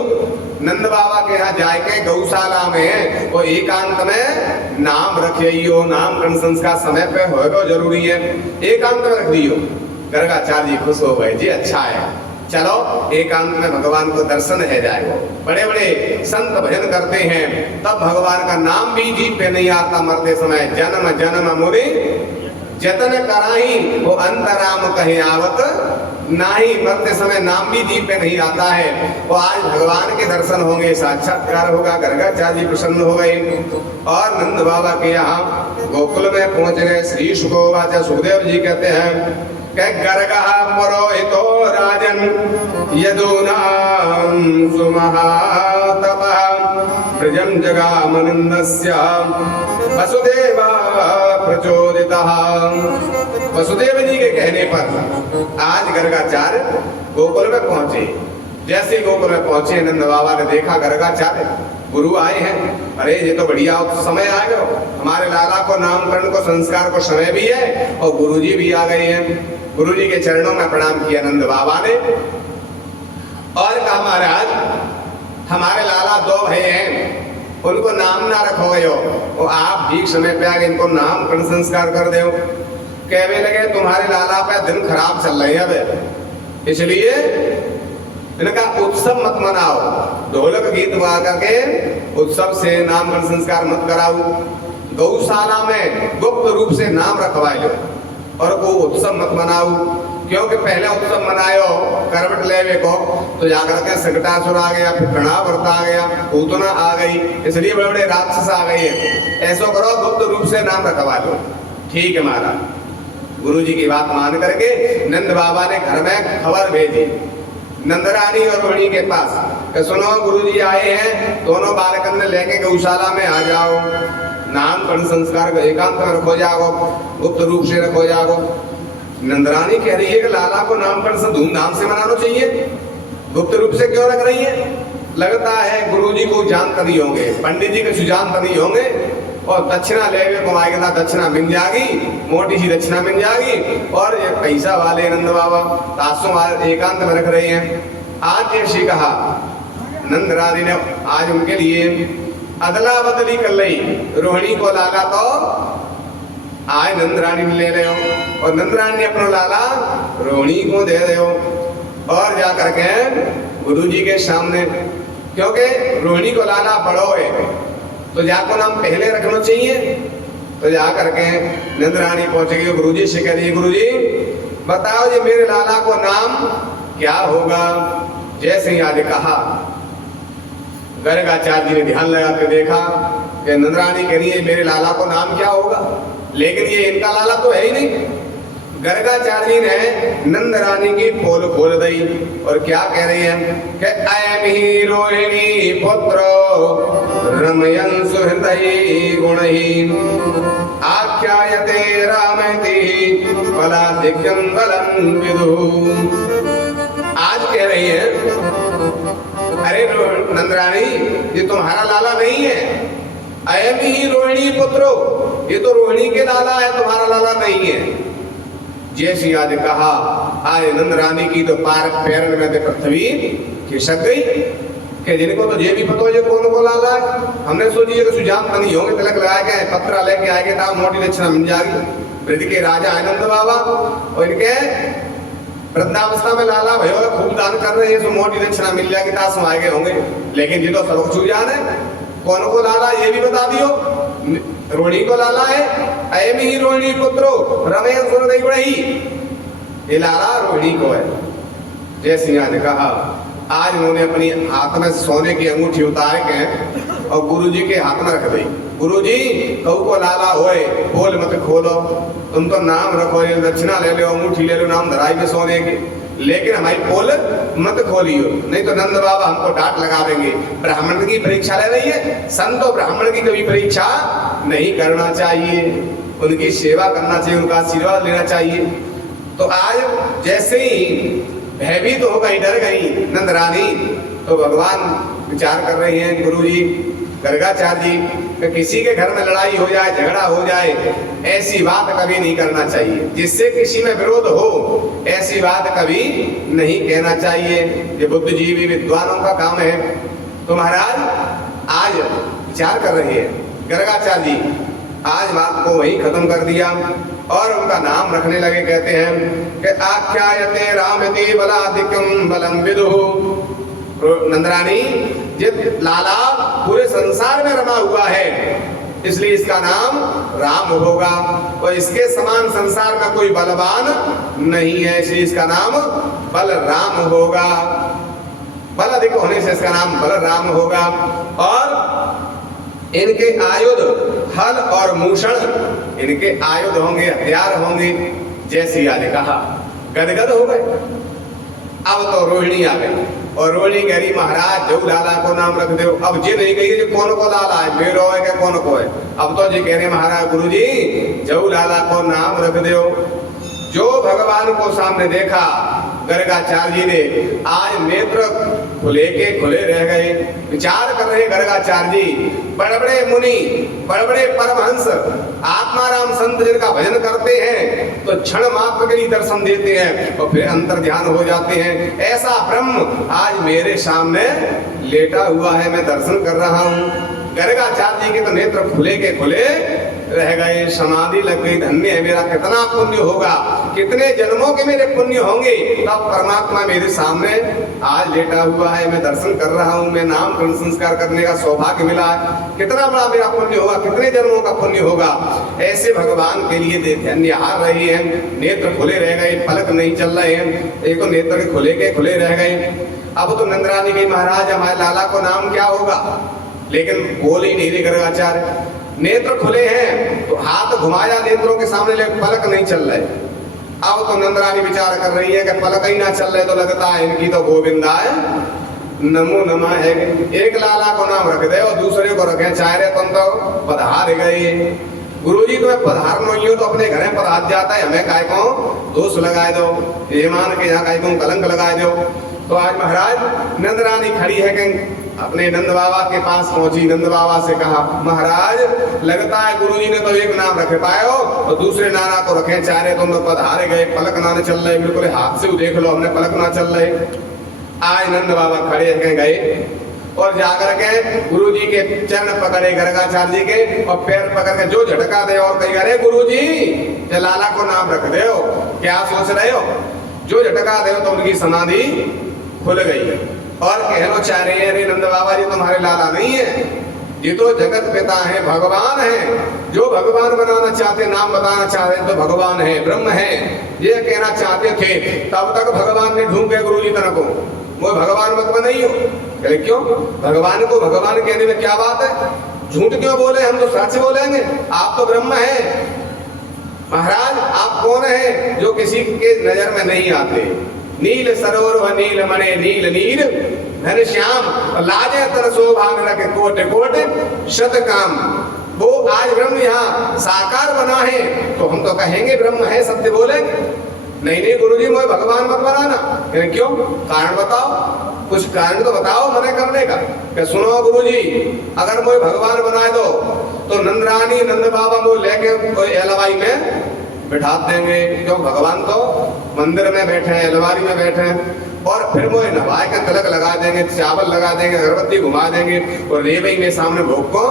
नंद बाबा के यहाँ जाके गौशाला में वो एकांत में नाम रखियो। नामकरण संस्कार समय पे होगा जरूरी है, एकांत में रख दियो। गर्गाचार्य जी खुश हो गए, जी अच्छा है, चलो एकांत में भगवान को दर्शन है जाएगा। बड़े बड़े संत भजन करते हैं तब भगवान का नाम भी जीभ पे नहीं आता मरते समय। जन्म जन्म मुनि जतन कराही वो अंतराम कहीं आवत नाही। मरते समय नाम भी जीभ पे नहीं आता है। वो आज भगवान के दर्शन होंगे, साक्षात्कार होगा। गर्गाचार्य जी प्रसन्न हो गए और नंद बाबा के यहाँ गोकुल में पहुंच गए। श्री सुखोवाच सुखदेव जी कहते हैं गर्गः पुरोहितो राजन यदूनां सुमहातपः प्रजं जगामनन्दस्य वसुदेव प्रचोदितः। वसुदेव जी के कहने पर आज गर्गाचार्य गोकुल में पहुंचे। जैसे गोकुल में पहुंचे नंद बाबा ने देखा गर्गाचार्य गुरु आए हैं। अरे ये तो बढ़िया समय आ गया, हमारे लाला को नामकरण को संस्कार को समय भी है और गुरुजी भी आ गए हैं। गुरु जी के चरणों में प्रणाम किया नंद बाबा ने और कहा महाराज हमारे लाला 2 भाई हैं, उनको नाम ना रखो हो और आप ठीक समय पे आगे इनको नामकरण संस्कार कर दो। कहने लगे तुम्हारे लाला पे दिन खराब चल रहे हैं अब, इसलिए इनका उत्सव मत मनाओ, ढोलक गीत गा करके उत्सव से नामकरण संस्कार मत कराओ, गौशाला में गुप्त रूप से नाम रखवाओ और वो उत्सव मत मनाओ। क्योंकि पहले उत्सव मनायो करवट लेवे को तो जाकर के सकटासुर आ गया, फिर गणावर्त आ गया, पूतना आ गई, इसलिए बड़े बड़े राक्षस आ गए हैं। ऐसा करो गुप्त रूप से नाम रखवा लो। ठीक है महाराज। गुरु जी की बात मान करके नंद बाबा ने घर में खबर भेजी नंदरानी और रोहिणी के पास कि सुनो गुरु जी आए हैं, दोनों बालकन लेके गौशाला में आ जाओ, नामकरण संस्कार को एकांत में रखो जाओ, गुप्त रूप से रखो जाओ। नंदरानी कह रही है कि लाला को नामकरण से धूमधाम से मनाना चाहिए, गुप्त रूप से क्यों रख रही है? लगता है गुरु जी को जानते नहीं होंगे, पंडित जी को जानते नहीं होंगे और दक्षिणा लेवे को आएगा, दक्षिणा मिल जाएगी, मोटी सी दक्षिणा मिल जाएगी और ये पैसा वाले नंद बाबा तासों वाले एकांत में रख रहे हैं। आज जैसी कहा नंदरानी ने आज उनके लिए अदला बदली कर ली, रोहिणी को लाला तो आज नंदरानी ने ले रहे हो और नंदरानी ने अपना लाला रोहिणी को दे रहे हो और जा करके गुरु जी के सामने, क्योंकि रोहिणी को लाला बड़ो है तो जाको नाम पहले रखना चाहिए। तो जा करके नंदरानी पहुंचेगी गुरु जी से, कह रही गुरु जी बताओ जी मेरे लाला को नाम क्या होगा? जैसे ही आज कहा गर्गाचार्य जी ने ध्यान लगा के देखा कि नंदरानी कह रही है मेरे लाला को नाम क्या होगा, लेकिन ये इनका लाला तो है ही नहीं। गर्गाचार्य जी ने नंदरानी की पोल खोल दी और क्या कह रही है कि अयम ही रोहिणी पुत्र रमयन सुहृदयी गुणहीन आख्यायते रामति बलाधिक्यम बलम विदु। आज कह रही है अरे नंदरानी ये तुम्हारा लाला नहीं है, अयम ही रोहिणी पुत्रो, ये तो रोहिणी के लाला है, तुम्हारा लाला नहीं है। जैसी आज कहा आज नंदरानी की तो पार पैर में पृथ्वी खिसक गई कि जिनको तो ये भी पता हो कौन को लाला है। हमने सोची कि सुजान नहीं होंगे, तिलक लगा के पत्रा लेके आएंगे था मोटी दक्षिणा मिल जाएगी। वृद्ध के राजा आनंद बाबा और इनके वृद्धावस्था में लाला भयो खूब दान कर रहे हैं, तो मोटी दक्षिणा मिल जाएगी, ताश आए गए होंगे। लेकिन जी तो सबक सुजान है, कौन को लाला ये भी बता दियो। रोहिणी को लाला है, अयम ही रोहिणी पुत्रो रमेश सुरदई गुणही, ये लाला रोहिणी को है। जैसे आज कहा आज उन्होंने अपनी हाथ में सोने की अंगूठी उतार के और गुरु जी के हाथ में रख दी। गुरु जी कहू को लाला होए बोल मत खोलो, तुम तो नाम रखो, दक्षिणा ले लो, अंगूठी ले लो, नाम धराई में सोने की, लेकिन हमारी पोल मत खोलियो, नहीं तो नंद बाबा हमको डांट लगा देंगे। ब्राह्मण की परीक्षा ले रही है, संतो ब्राह्मण की कभी परीक्षा नहीं करना चाहिए, उनकी सेवा करना चाहिए, उनका आशीर्वाद लेना चाहिए। तो आज जैसे ही भयभीत हो गई, डर गई नंदरानी, तो भगवान विचार कर रही हैं गुरु जी गर्गाचार्य जी कि किसी के घर में लड़ाई हो जाए, झगड़ा हो जाए, ऐसी बात कभी नहीं करना चाहिए, जिससे किसी में विरोध हो ऐसी बात कभी नहीं कहना चाहिए। ये बुद्धिजीवी विद्वानों का काम है। तो महाराज आज विचार कर रहे हैं गर्गाचार्य जी, आज बात को वही खत्म कर दिया और उनका नाम रखने लगे। कहते हैं कि आख्यायते रामति बलाधिक्यम बलम विदुः। नंदरानी जित लाला पूरे संसार में रमा हुआ है, इसलिए इसका नाम राम होगा और इसके समान संसार में कोई बलवान नहीं है, इसलिए इसका नाम बलराम होगा। बल अधिक होने से इसका नाम बलराम होगा। और इनके आयुध हल और मूषण, इनके आयुध होंगे, हथियार होंगे। जैसी आज कहा गदगद हो गए। अब तो रोहिणी आ गई और रोहिणी कह रही महाराज जो लाला को नाम रख दो। अब जी नहीं कही जो कौन को लाला है, मेरो है क्या कौन को है। अब तो जी कह रहे महाराज गुरु जी जो लाला को नाम रख दो। जो भगवान को सामने देखा गर्गाचार्य जी ने आज नेत्र खुले के खुले रह गए। विचार कर रहे गर्गाचार्य जी, बड़े बड़े मुनि, बड़े बड़े परमहंस, आत्माराम संत जिनका भजन करते हैं तो क्षण मात्र के लिए दर्शन देते हैं और फिर अंतर ध्यान हो जाते हैं। ऐसा ब्रह्म आज मेरे सामने लेटा हुआ है, मैं दर्शन कर रहा हूँ। गर्गाचार्य जी के तो नेत्र खुले के खुले रह गए, समाधि लग गई। धन्य है मेरा, कितना पुण्य होगा, कितने जन्मों के मेरे पुण्य होंगे, तब परमात्मा मेरे सामने आज लेटा हुआ है, मैं दर्शन कर रहा हूँ, मैं नाम कर्ण संस्कार करने का सौभाग्य मिला है। कितना बड़ा मेरा पुण्य होगा, कितने जन्मों का पुण्य होगा। ऐसे भगवान के लिए धन्य हार रही है। नेत्र खुले रह गए, पलक नहीं चल रहे हैं, एक तो नेत्र खुले के खुले रह गए। अब तो नंदरानी की महाराज हमारे लाला को नाम क्या होगा, लेकिन बोल ही नहीं रहे गर्गाचार्य। नेत्र खुले हैं तो हाथ घुमाया नेत्रों के सामने, ले पलक नहीं चल रहे। अब तो नंदरानी विचार कर रही है कि पलक ही ना चल रहे तो लगता है इनकी तो गोविंदा है, नमो नमा है। एक लाला को नाम रख दे और दूसरे को रखे, चाह रहे तुम तो पधार गए। गुरुजी तुम्हें पधार नहीं हो तो अपने घर में पधार जाता है, हमें काय को दोष लगाए दो, ये मान के यहाँ काय को कलंक लगाए दो। तो आज महाराज नंदरानी खड़ी है कि अपने नंद बाबा के पास पहुंची, नंद बाबा से कहा, महाराज लगता है गुरुजी ने तो एक नाम रखे पायो और दूसरे नाना को रखे, चाह रहे तुम तो पधारे गए, पलक ना चल रहे, बिल्कुल हाथ से देख लो हमने पलक ना चल रहे। आज नंद बाबा खड़े हैं गए और जाकर के गुरुजी के चरण पकड़े गर्गाचार्य जी के और पैर पकड़ के जो झटका दे और कही, अरे गुरुजी ये लाला को नाम रख दे, क्या सोच रहे हो। जो झटका दे तो उनकी समाधि खुल गई और कहना चाह रहे हैं, अरे नंद बाबा जी तुम्हारे लाला नहीं है, ये तो जगत पिता है, भगवान है। जो भगवान बनाना चाहते, नाम बताना चाहते तो भगवान है, ब्रह्म है, ये कहना चाहते थे। तब तक भगवान ने ढूंढे गुरुजी तरह को, वो भगवान मत बनाई हो। कहे क्यों, भगवान को भगवान कहने में क्या बात है, झूठ क्यों बोले, हम तो सच बोलेंगे, आप तो ब्रह्म है। महाराज आप कौन है जो किसी के नजर में नहीं आते। नील सरोवर व नील मणे नील नील धन श्याम लाजे तर शोभा रख कोट कोट शत काम। वो आज ब्रह्म यहाँ साकार बना है तो हम तो कहेंगे ब्रह्म है, सत्य बोलेंगे। नहीं नहीं गुरुजी मुझे भगवान मत बनाना। क्यों, कारण बताओ, कुछ कारण तो बताओ मने करने का। कि सुनो गुरुजी, अगर मुझे भगवान बनाए दो तो नंदरानी नंद बाबा मुझे लेके कोई एलवाई में बिठा देंगे। क्यों, भगवान तो मंदिर में बैठे हैं, अलमारी में बैठे हैं, और फिर वो नवाए का तिलक लगा देंगे, चावल लगा देंगे, अगरबत्ती घुमा देंगे और रेबई में सामने भोग को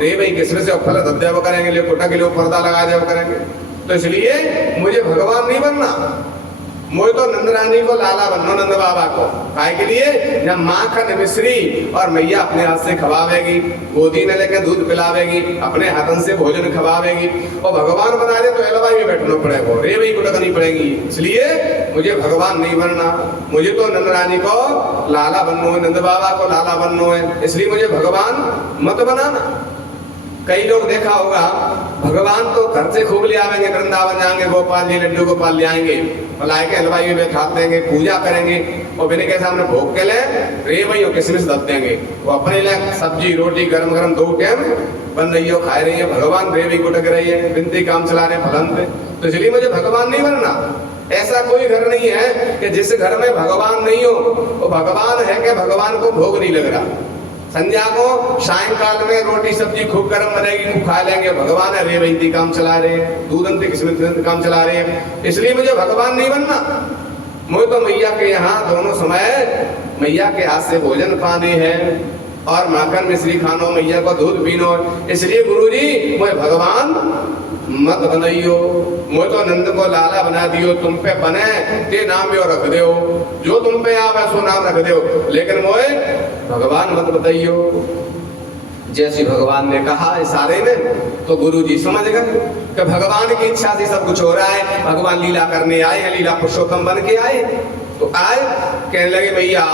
रेबई किसमें से फल दद्देव करेंगे, ले कुटा के लिए पर्दा लगा देव करेंगे। तो इसलिए मुझे भगवान नहीं बनना, मुझे तो नंदरानी को लाला बनना, नंद बाबा को। काय के लिए, जब माखन मिश्री और मैया अपने हाथ से खवावेगी, गोदी में लेकर दूध पिलावेगी, अपने हाथन से भोजन खवावेगी, और भगवान बना दे तो एलवाई में बैठना पड़ेगा, रेवई को लगनी पड़ेगी। इसलिए मुझे भगवान नहीं बनना, मुझे तो नंदरानी को लाला बनना है, नंद बाबा को लाला बनना है, इसलिए मुझे भगवान मत बनाना। कई लोग देखा होगा, भगवान तो घर से खूब ले आवेंगे, वृंदावन जाएंगे, गोपाल जी लड्डू गोपाल ले आएंगे, लाए के हलवाई में बैठा देंगे, पूजा करेंगे और बिना के सामने भोग के ले रेवई और किसमिस दब देंगे। वो अपने लिए सब्जी रोटी गरम गरम 2 टाइम बन रही हो, खा रही है, भगवान रेवई को टक रही है, बिनती काम चला रहे फलन पे। तो इसलिए मुझे भगवान नहीं बनना। ऐसा कोई घर नहीं है कि जिस घर में भगवान नहीं हो, वो भगवान है कि भगवान को भोग नहीं लग रहा। संध्या को सायंकाल में रोटी सब्जी खूब गर्म बनेगी, खूब खा लेंगे, भगवान है रेवई काम चला रहे हैं, दूध अंत किस्मत काम चला रहे हैं, इसलिए मुझे भगवान नहीं बनना। मुझे तो मैया के यहाँ दोनों समय मैया के हाथ से भोजन पानी है और माखन मिश्री खानो, मैया को दूध पीनो। इसलिए गुरुजी मुझे भगवान मत बनाइयो, मुझे तो नंद को लाला बना दियो, तुम पे बने ते नाम में रख दो, जो तुम पे आवे सो नाम रख दो, लेकिन मुझे भगवान मत बताइयो। जैसे भगवान ने कहा इशारे में, तो गुरुजी समझ गए कि भगवान की इच्छा से सब कुछ हो रहा है, भगवान लीला करने आए हैं, लीला पुरुषोत्तम बन के आए। तो आए कहने लगे, भैया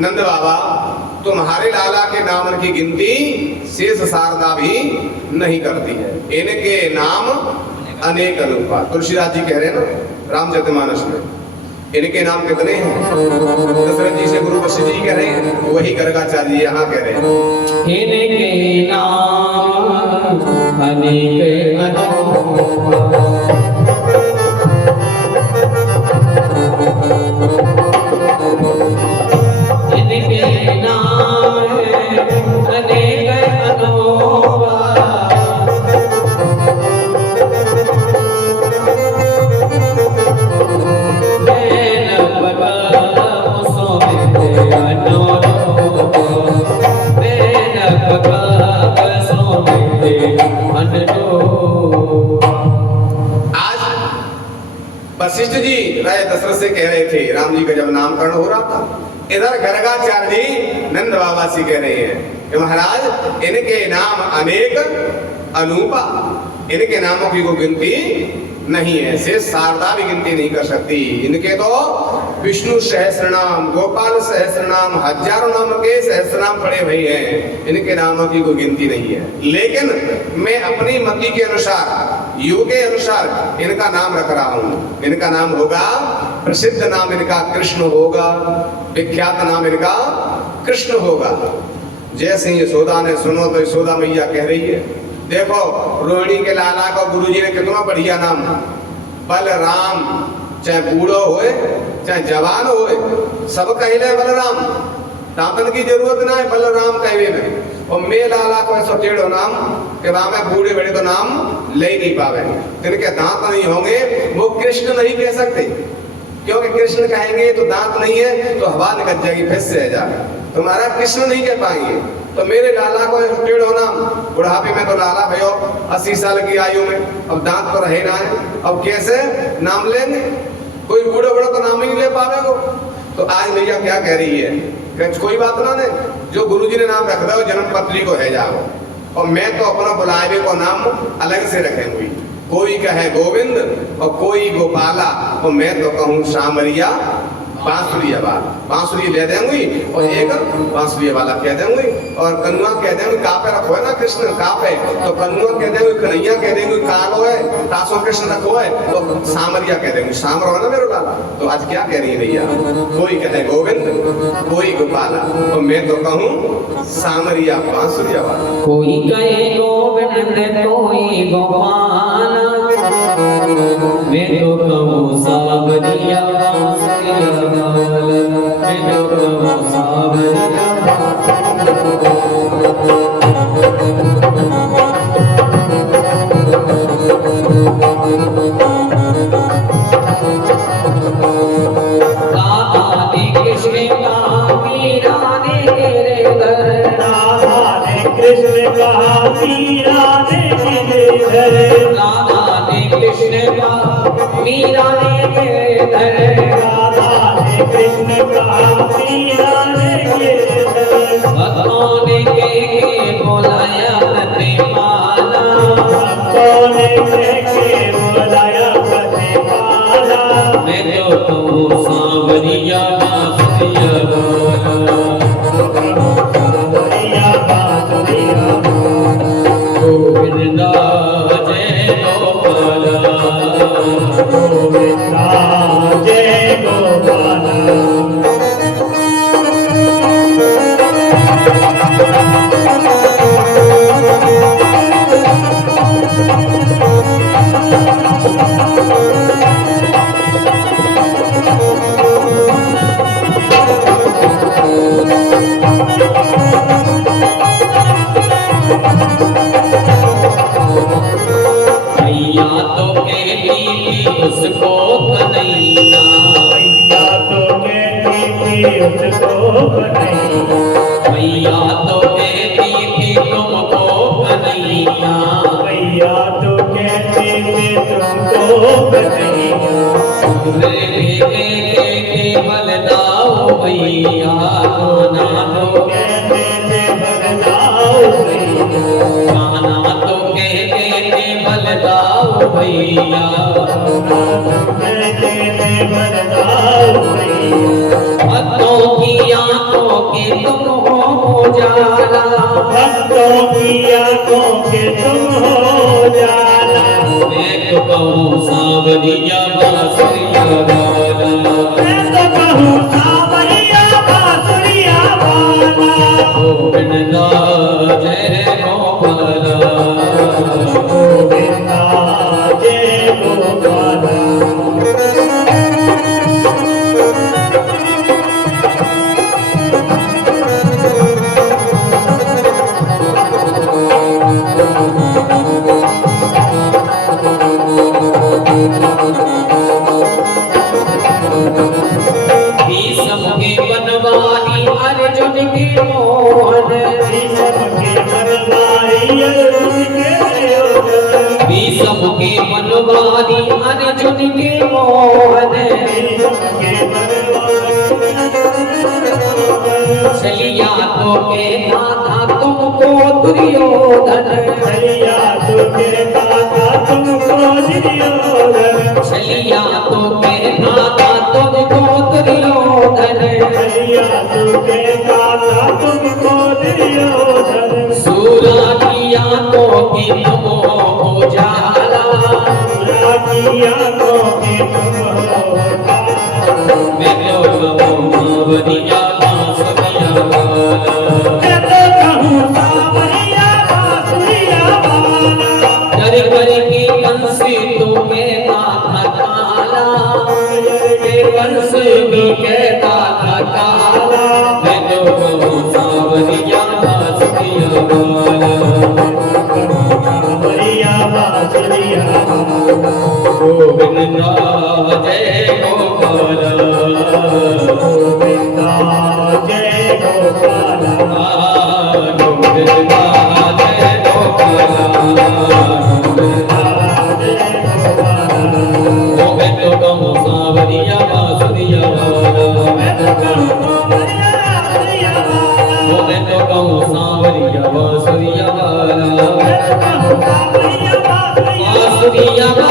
नंद बाबा तुम्हारे लाला के नाम की गिनती शेष शारदा भी नहीं करती है, इनके नाम अनेक रूपा। तुलसीदास जी कह रहे हैं ना रामचरितमानस में, इनके नाम कितने हैं। दशरथ जी से गुरु वशिष्ठ जी कह रहे हैं, वही गर्गाचार्य जी यहाँ कह रहे हैं, इनके नाम अनेक रूपा। जी राय दशरथ से कह रहे थे, राम जी का जब नामकरण हो रहा था, इधर गर्गाचार्य जी नंद बाबा से कह रहे हैं कि महाराज इनके नाम अनेक अनूपा, इनके नामों की कोई गिनती नहीं है, से शारदा भी गिनती नहीं कर सकती। इनके तो विष्णु सहस्रनाम, गोपाल सहस्रनाम, हजारों नाम के सहस्रनाम पड़े हुए हैं, इनके नामों की कोई गिनती नहीं है। लेकिन मैं अपनी मति के अनुसार, युग के अनुसार इनका नाम रख रहा हूँ। इनका नाम होगा, प्रसिद्ध नाम इनका कृष्ण होगा, विख्यात नाम इनका कृष्ण होगा। जैसे यशोदा ने सुनो तो यशोदा मैया कह रही है, देखो रोहिणी के लाला को गुरुजी ने कितना बढ़िया नाम, बलराम, चाहे बूढ़ो होए चाहे जवान होए सब कहले बलराम, दांतन की जरूरत ना है बलराम कहवे में। और मे लाला को ऐसा टेढ़ो नाम कि वहां में बूढ़े बड़े तो नाम ले ही नहीं पावे, जिनके दांत नहीं होंगे वो कृष्ण नहीं कह सकते, क्योंकि कृष्ण कहेंगे तो दांत नहीं है तो हवा निकल जाएगी, फिर से जाए, तुम्हारा कृष्ण नहीं कह पाएंगे। तो मेरे लाला को टेढ़ होना, बुढ़ापे में तो लाला भयो 80 साल की आयु में, अब दांत तो रहे ना है, अब कैसे नाम लेंगे, कोई बूढ़े बूढ़ा तो नाम ही नहीं ले पावेगो। तो आज भैया क्या कह रही है कि कोई बात ना ने, जो गुरुजी ने नाम रख दो जन्म पत्री को है जाओ, और मैं तो अपना बुलावे को नाम अलग से रखेंगी, कोई कहे गोविंद और कोई गोपाला, और मैं तो कहूँ सामरिया बांसुरिया वाला, बांसुरी ले देंगी और एक बांसुरिया वाला कह देंगी, और कनुआ कह देंगे, कापे रखो है ना कृष्ण कापे, तो कनुआ कह देंगे, कन्हैया कह देंगे, कालो है तासो कृष्ण रखो है तो सामरिया कह देंगे, सामर हो ना मेरे लाला। तो आज क्या कह रही है भैया, कोई कहते गोविंद कोई गोपाला, और मैं तो कहूँ सामरिया बांसुरिया वाला। कोई कहे गोविंद कोई गोपाला, मैं तो कहूँ सावरिया बांसुरिया वाला, मैं तो कहूँ सावरिया राधा ने कृष्ण का मीरा ने तेरे घर, राधा ने कृष्ण कहा मीरा ने तेरे घर, राधा ने कृष्ण का मीरा ने तेरे घर, राधा ने कृष्ण कहा मीरा ने तेरे घर, भक्तों ने के बोलाया प्रतिपाला, भक्तों ने के बोलाया प्रतिपाला, मैं तो कहूँ सावरिया बांसुरिया वाला, सावरिया बांसुरिया गोविंदा जय गोपाला, गोविंदा जय गोपाला। भैया तो कहती उसको कन्हैया, भैया तो कहती थी उसको कन्हैया, भैया तो कहती थी तुमको कन्हैया, भैया तो कहती थी तुमको कन्हैया, रे के बलदाओ भैया, गाना तो कहते थे बदलाओ भैया, गाना तो कहते थे बलदाओ भैया, कहते थे बदलाओ भैया, भक्तों की आंखों के तुम हो जाला, भक्तों की आंखों के तुम हो जाला, मैं तो कहूँ सावरिया बांसुरिया वाला, मैं तो कहूँ सावरिया बांसुरिया वाला, गोविंदा जय गोपाला, गोविंदा जय गोपाला। गोविंदा तुमको दुर्योधन भैया तो कहता था तुमको दुर्योधन छलिया तो कहता था तुमको दुर्योधन भैया तो कहता था तुमको दुर्योधन सूरा किया तो कि तुम हो जाला राखिया को कि तुम हो मैं तो कहूँ सावरिया बांसुरिया वाला मैं तो कहूँ सावरिया बांसुरिया वाला कर कर की बंसी तो कहता था काला के बंसी भी कहता था काला मैं तो कहूँ सावरिया बांसुरिया वाला सावरिया बांसुरिया गोविंदा जय गोपाला गोविंदा जय गोपाला गोविंदा जय गोपाला गोविंद कहूँ सावरिया बांसुरिया वाला गोविंद कहूँ सावरिया बांसुरिया वाला बांसुरिया वाला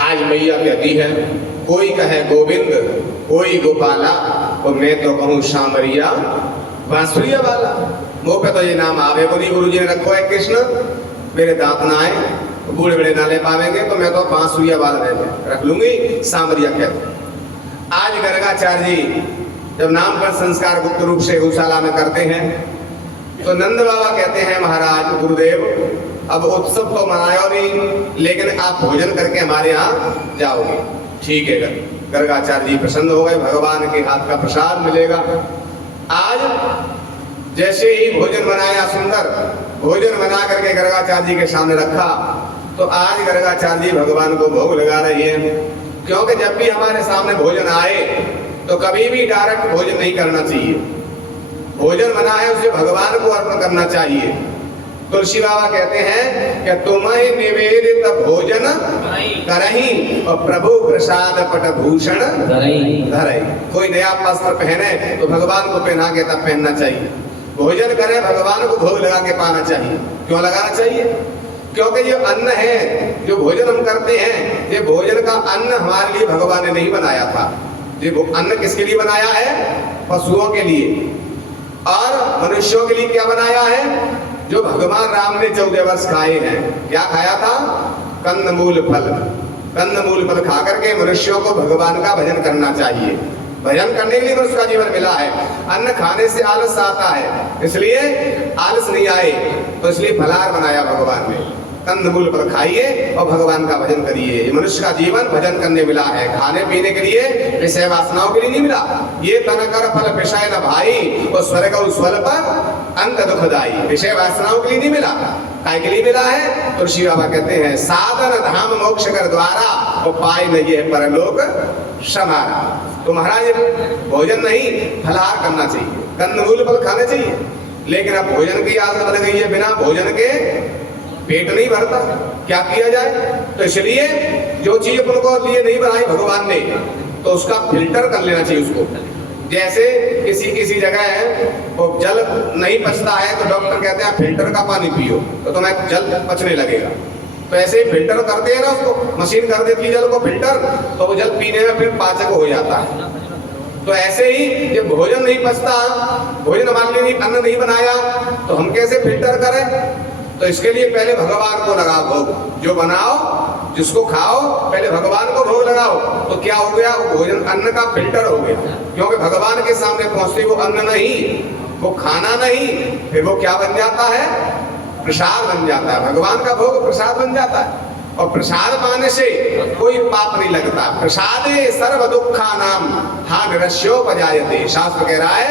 आज मैया कहती है कोई कहे गोविंद कोई गोपाला और मैं तो कहूँ शामरिया बांसुरिया वाला। मुँह पे तो ये नाम आवे को नहीं, गुरु जी ने रखो है कृष्ण मेरे दांत ना आए बूढ़े बड़े ना ले पावेंगे तो मैं तो बांसुरिया वाला रख लूंगी शामरिया कहते। आज गर्गाचार्य जी जब नाम पर संस्कार गुप्त रूप से गौशाला में करते हैं तो नंद बाबा कहते हैं महाराज गुरुदेव अब उत्सव तो मनायो नहीं लेकिन आप भोजन करके हमारे यहाँ जाओगे। ठीक है गर्गाचार्य जी प्रसन्न हो गए, भगवान के हाथ का प्रसाद मिलेगा। आज जैसे ही भोजन बनाया सुंदर भोजन बना करके गर्गाचार्य जी के सामने रखा तो आज गर्गाचार्य जी भगवान को भोग लगा रही है। क्योंकि जब भी हमारे सामने भोजन आए तो कभी भी डायरेक्ट भोजन नहीं करना चाहिए। भोजन बना है उसे भगवान को अर्पण करना चाहिए। तुलसी बाबा कहते हैं कि तुम्हें निवेदित भोजन करही और प्रभु प्रसाद पट भूषण धरई। कोई नया वस्त्र पहने तो भगवान को पहना के तब पहनना चाहिए। भोजन करे भगवान को भोग लगा के पाना चाहिए। क्यों लगाना चाहिए? क्योंकि ये अन्न है जो भोजन हम करते हैं, ये भोजन का अन्न हमारे लिए भगवान ने नहीं बनाया था। ये अन्न किसके लिए बनाया है? पशुओं के लिए। और मनुष्यों के लिए क्या बनाया है? जो भगवान राम ने 14 वर्ष खाए हैं। क्या खाया था? कंदमूल फल। कंदमूल फल खा करके मनुष्यों को भगवान का भजन करना चाहिए। भजन करने के लिए मनुष्य का जीवन मिला है। अन्न खाने से आलस आता है, इसलिए आलस नहीं आए तो इसलिए फलाहार बनाया भगवान ने। कंदमूल फल खाइए और भगवान का भजन करिए। ये मनुष्य का जीवन भजन करने मिला है, खाने पीने के लिए, विषय वासनाओं के लिए नहीं मिला। ये तन कर फल विषय न भाई और स्वर्ग स्वल्प अंत दुखदाई। विषय वासनाओं के लिए नहीं मिला, काय के लिए मिला है? तुलसी बाबा कहते हैं साधन धाम मोक्ष कर द्वारा और पाए न ये परलोक समारा। तो महाराज भोजन नहीं फलाहार करना चाहिए, कंदमूल फल खाने चाहिए। लेकिन अब भोजन की आदत बन गई है, बिना भोजन के पेट नहीं भरता, क्या किया जाए? तो इसलिए जो चीज अपन को लिए नहीं बनाई भगवान ने तो उसका फिल्टर कर लेना चाहिए उसको। जैसे किसी जगह है वो जल नहीं पचता है तो डॉक्टर कहते हैं फिल्टर का पानी पियो तो तुम्हें जल पचने लगेगा। तो ऐसे ही फिल्टर करते हैं ना, उसको मशीन कर देती है जल को फिल्टर, तो वो जल पीने में फिर पाचक हो जाता है। तो ऐसे ही जब भोजन नहीं पचता, भोजन हमारे लिए अन्न नहीं बनाया तो हम कैसे फिल्टर करें? तो इसके लिए पहले भगवान को लगाओ भोग। जो बनाओ जिसको खाओ पहले भगवान को भोग लगाओ। तो क्या हो गया? वो भोजन अन्न का फिल्टर हो गया। क्योंकि भगवान के सामने पहुंचते वो अन्न नहीं, वो खाना नहीं, फिर वो क्या बन जाता है? प्रसाद बन जाता है। भगवान का भोग प्रसाद बन जाता है। और प्रसाद पाने से कोई पाप नहीं लगता। प्रसादे सर्व दुखा नाम हा निरस्योपजायते। शास्त्र कह रहा है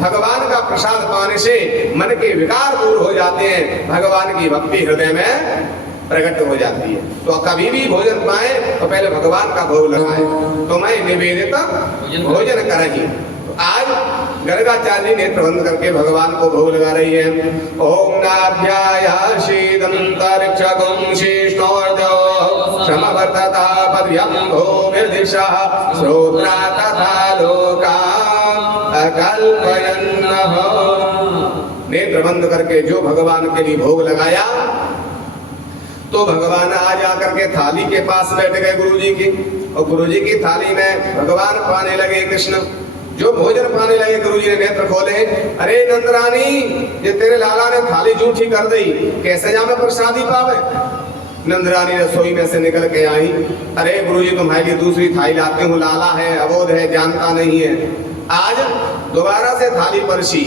भगवान का प्रसाद पाने से मन के विकार दूर हो जाते हैं, भगवान की भक्ति हृदय में प्रकट हो जाती है। तो कभी भी भोजन पाए तो पहले भगवान का भोग लगाए। तो मैं निवेदित भोजन करही। आज गर्गाचार्य ने प्रबंध करके भगवान को भोग लगा रही है। ओम नाभ्यायाशीदंतरिक्षगं शेषोर्धो श्रमवर्तता पर्यम्भो निर्दिशः श्रोत्रा तथा लोका अकल्पयन्नः। नेत्र बंद करके जो भगवान के लिए भोग लगाया तो भगवान आ जाकर के थाली के पास बैठ गए गुरुजी की, और गुरुजी की थाली में भगवान पाने लगे कृष्ण। जो भोजन पाने लगे गुरुजी ने नेत्र खोले, अरे नंदरानी ये तेरे लाला ने थाली जूठी कर दी, कैसे जामे प्रसादी पावे। नंदरानी रसोई में से निकल के आई, अरे गुरुजी तुम्हारे लिए दूसरी थाली लाते हूँ, लाला है अबोध है जानता नहीं है। आज दोबारा से थाली परसी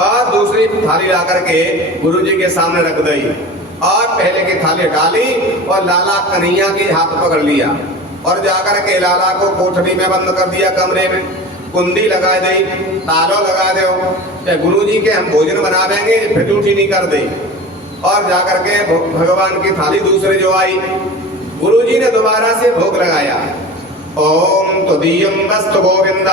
और दूसरी थाली ला करके गुरुजी के सामने रख दी, और पहले की थाली डाली और लाला कन्हैया के हाथ पकड़ लिया और जाकर के लाला को कोठरी में बंद कर दिया, कमरे में कुंडी लगा दी, तालो लगा दो, गुरुजी के हम भोजन बना देंगे फिर जूठी नहीं कर दे। और जाकर के भगवान की थाली दूसरे जो आई, गुरुजी ने दोबारा से भोग लगाया। ओम तुदीयं वस्तु गोविंद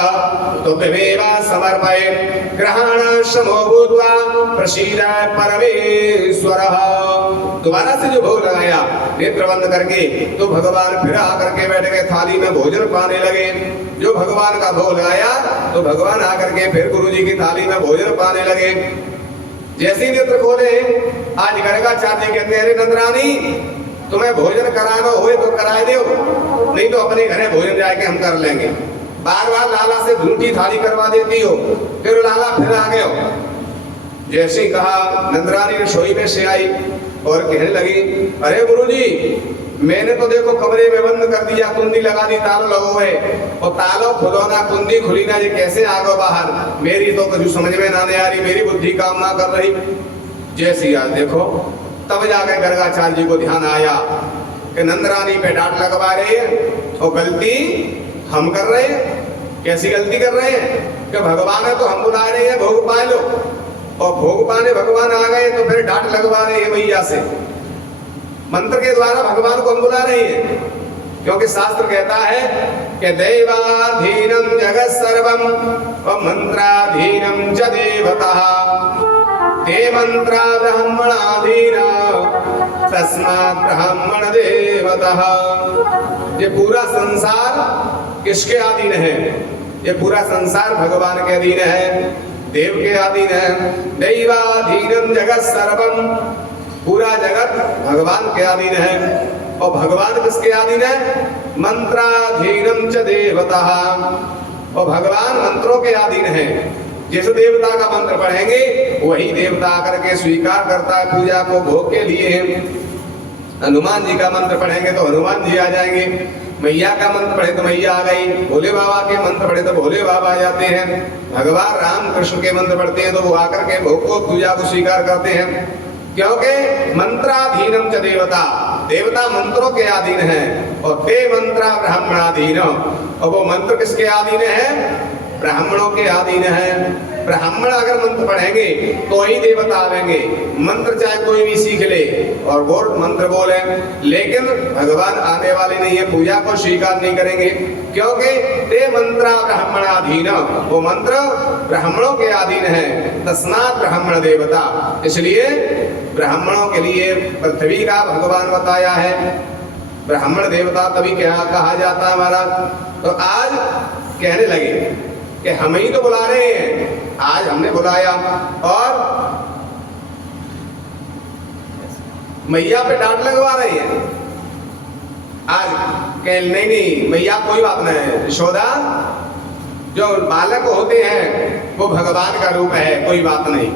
तुभ्यमेव समर्पये ग्रहण शमो भूत्वा प्रसीद परमेश्वरः। दोबारा से जो भोग लगाया नेत्र बंद करके, तो भगवान फिर आकर के बैठ गए, थाली में भोजन पाने लगे। जो भगवान का भोग लगाया तो भगवान आकर के फिर गुरुजी की थाली में भोजन पाने लगे। जैसे ही नेत्र खोले, आज गर्गाचार्य कहते हैं, अरे नंदरानी तुम्हें भोजन कराना हुए तो कराए दो, नहीं तो अपने घरे भोजन जाके हम कर लेंगे। बार बार लाला से झूठी थाली करवा देती हो, फिर लाला फिर आ गए हो। जैसे ही कहा, नंदरानी रसोई में से आई और कहने लगी, अरे गुरुजी मैंने तो देखो कमरे में बंद कर दिया, कुंडी लगा दी, तालो लगो है, और तालो खुलो ना कुंडी खुली ना, ये कैसे आ गो बाहर। मेरी तो कुछ समझ में ना आ रही, मेरी बुद्धि काम ना कर रही। जैसी आज देखो, तब जाकर गर्गाचार्य जी को ध्यान आया कि नंदरानी पे डांट लगवा रहे हैं और गलती हम कर रहे हैं। कैसी गलती कर रहे हैं कि भगवान है तो हम बुला रहे हैं भोग पा लो, और भोग पाने भगवान आ गए तो फिर डांट लगवा रहे हैं भैया से। मंत्र के द्वारा भगवान को हम बुला रहे हैं, क्योंकि शास्त्र कहता है कि देवाधीनम जगत सर्वम व मंत्राधीनम च देवतः ते मंत्रा ब्रह्मणाधीना तस्मात् ब्रह्मण देवतः। ये पूरा संसार किसके अधीन है? ये पूरा संसार भगवान के अधीन है, देव के अधीन है। दैवाधीनम जगत सर्वम, पूरा जगत भगवान के अधीन है। और भगवान किसके अधीन है? मंत्राधीनम च देवतः, और भगवान मंत्रों के अधीन है। जिस देवता का मंत्र पढ़ेंगे वही देवता आकर के स्वीकार करता है पूजा को भोग के लिए। हनुमान जी का मंत्र पढ़ेंगे तो हनुमान जी आ जाएंगे, मैया का मंत्र पढ़े तो मैया आ गई, भोले बाबा के मंत्र पढ़े तो भोले बाबा आ जाते हैं। भगवान राम कृष्ण के मंत्र पढ़ते हैं तो वो आकर के भोग को पूजा को स्वीकार करते हैं, क्योंकि मंत्राधीनम च देवता, देवता मंत्रों के अधीन है। और ते मंत्रा ब्राह्मणाधीन, और वो मंत्र किसके अधीन है? ब्राह्मणों के अधीन है। ब्राह्मण अगर मंत्र पढ़ेंगे तो ही देवता आवेंगे। मंत्र चाहे कोई भी सीख ले और वो मंत्र बोले, लेकिन भगवान आने वाले नहीं है, पूजा को स्वीकार नहीं करेंगे, क्योंकि ते मंत्रा ब्राह्मणाधीन, वो मंत्र ब्राह्मणों के अधीन है। तस्मात् ब्राह्मण देवता, इसलिए ब्राह्मणों के लिए पृथ्वी का भगवान बताया है। ब्राह्मण देवता तभी क्या कहा जाता है हमारा। तो आज कहने लगे कि हम ही तो बुला रहे हैं, आज हमने बुलाया और मैया पे डांट लगवा रहे हैं। आज कह नहीं मैया कोई बात नहीं है, यशोदा जो बालक होते हैं वो भगवान का रूप है, कोई बात नहीं।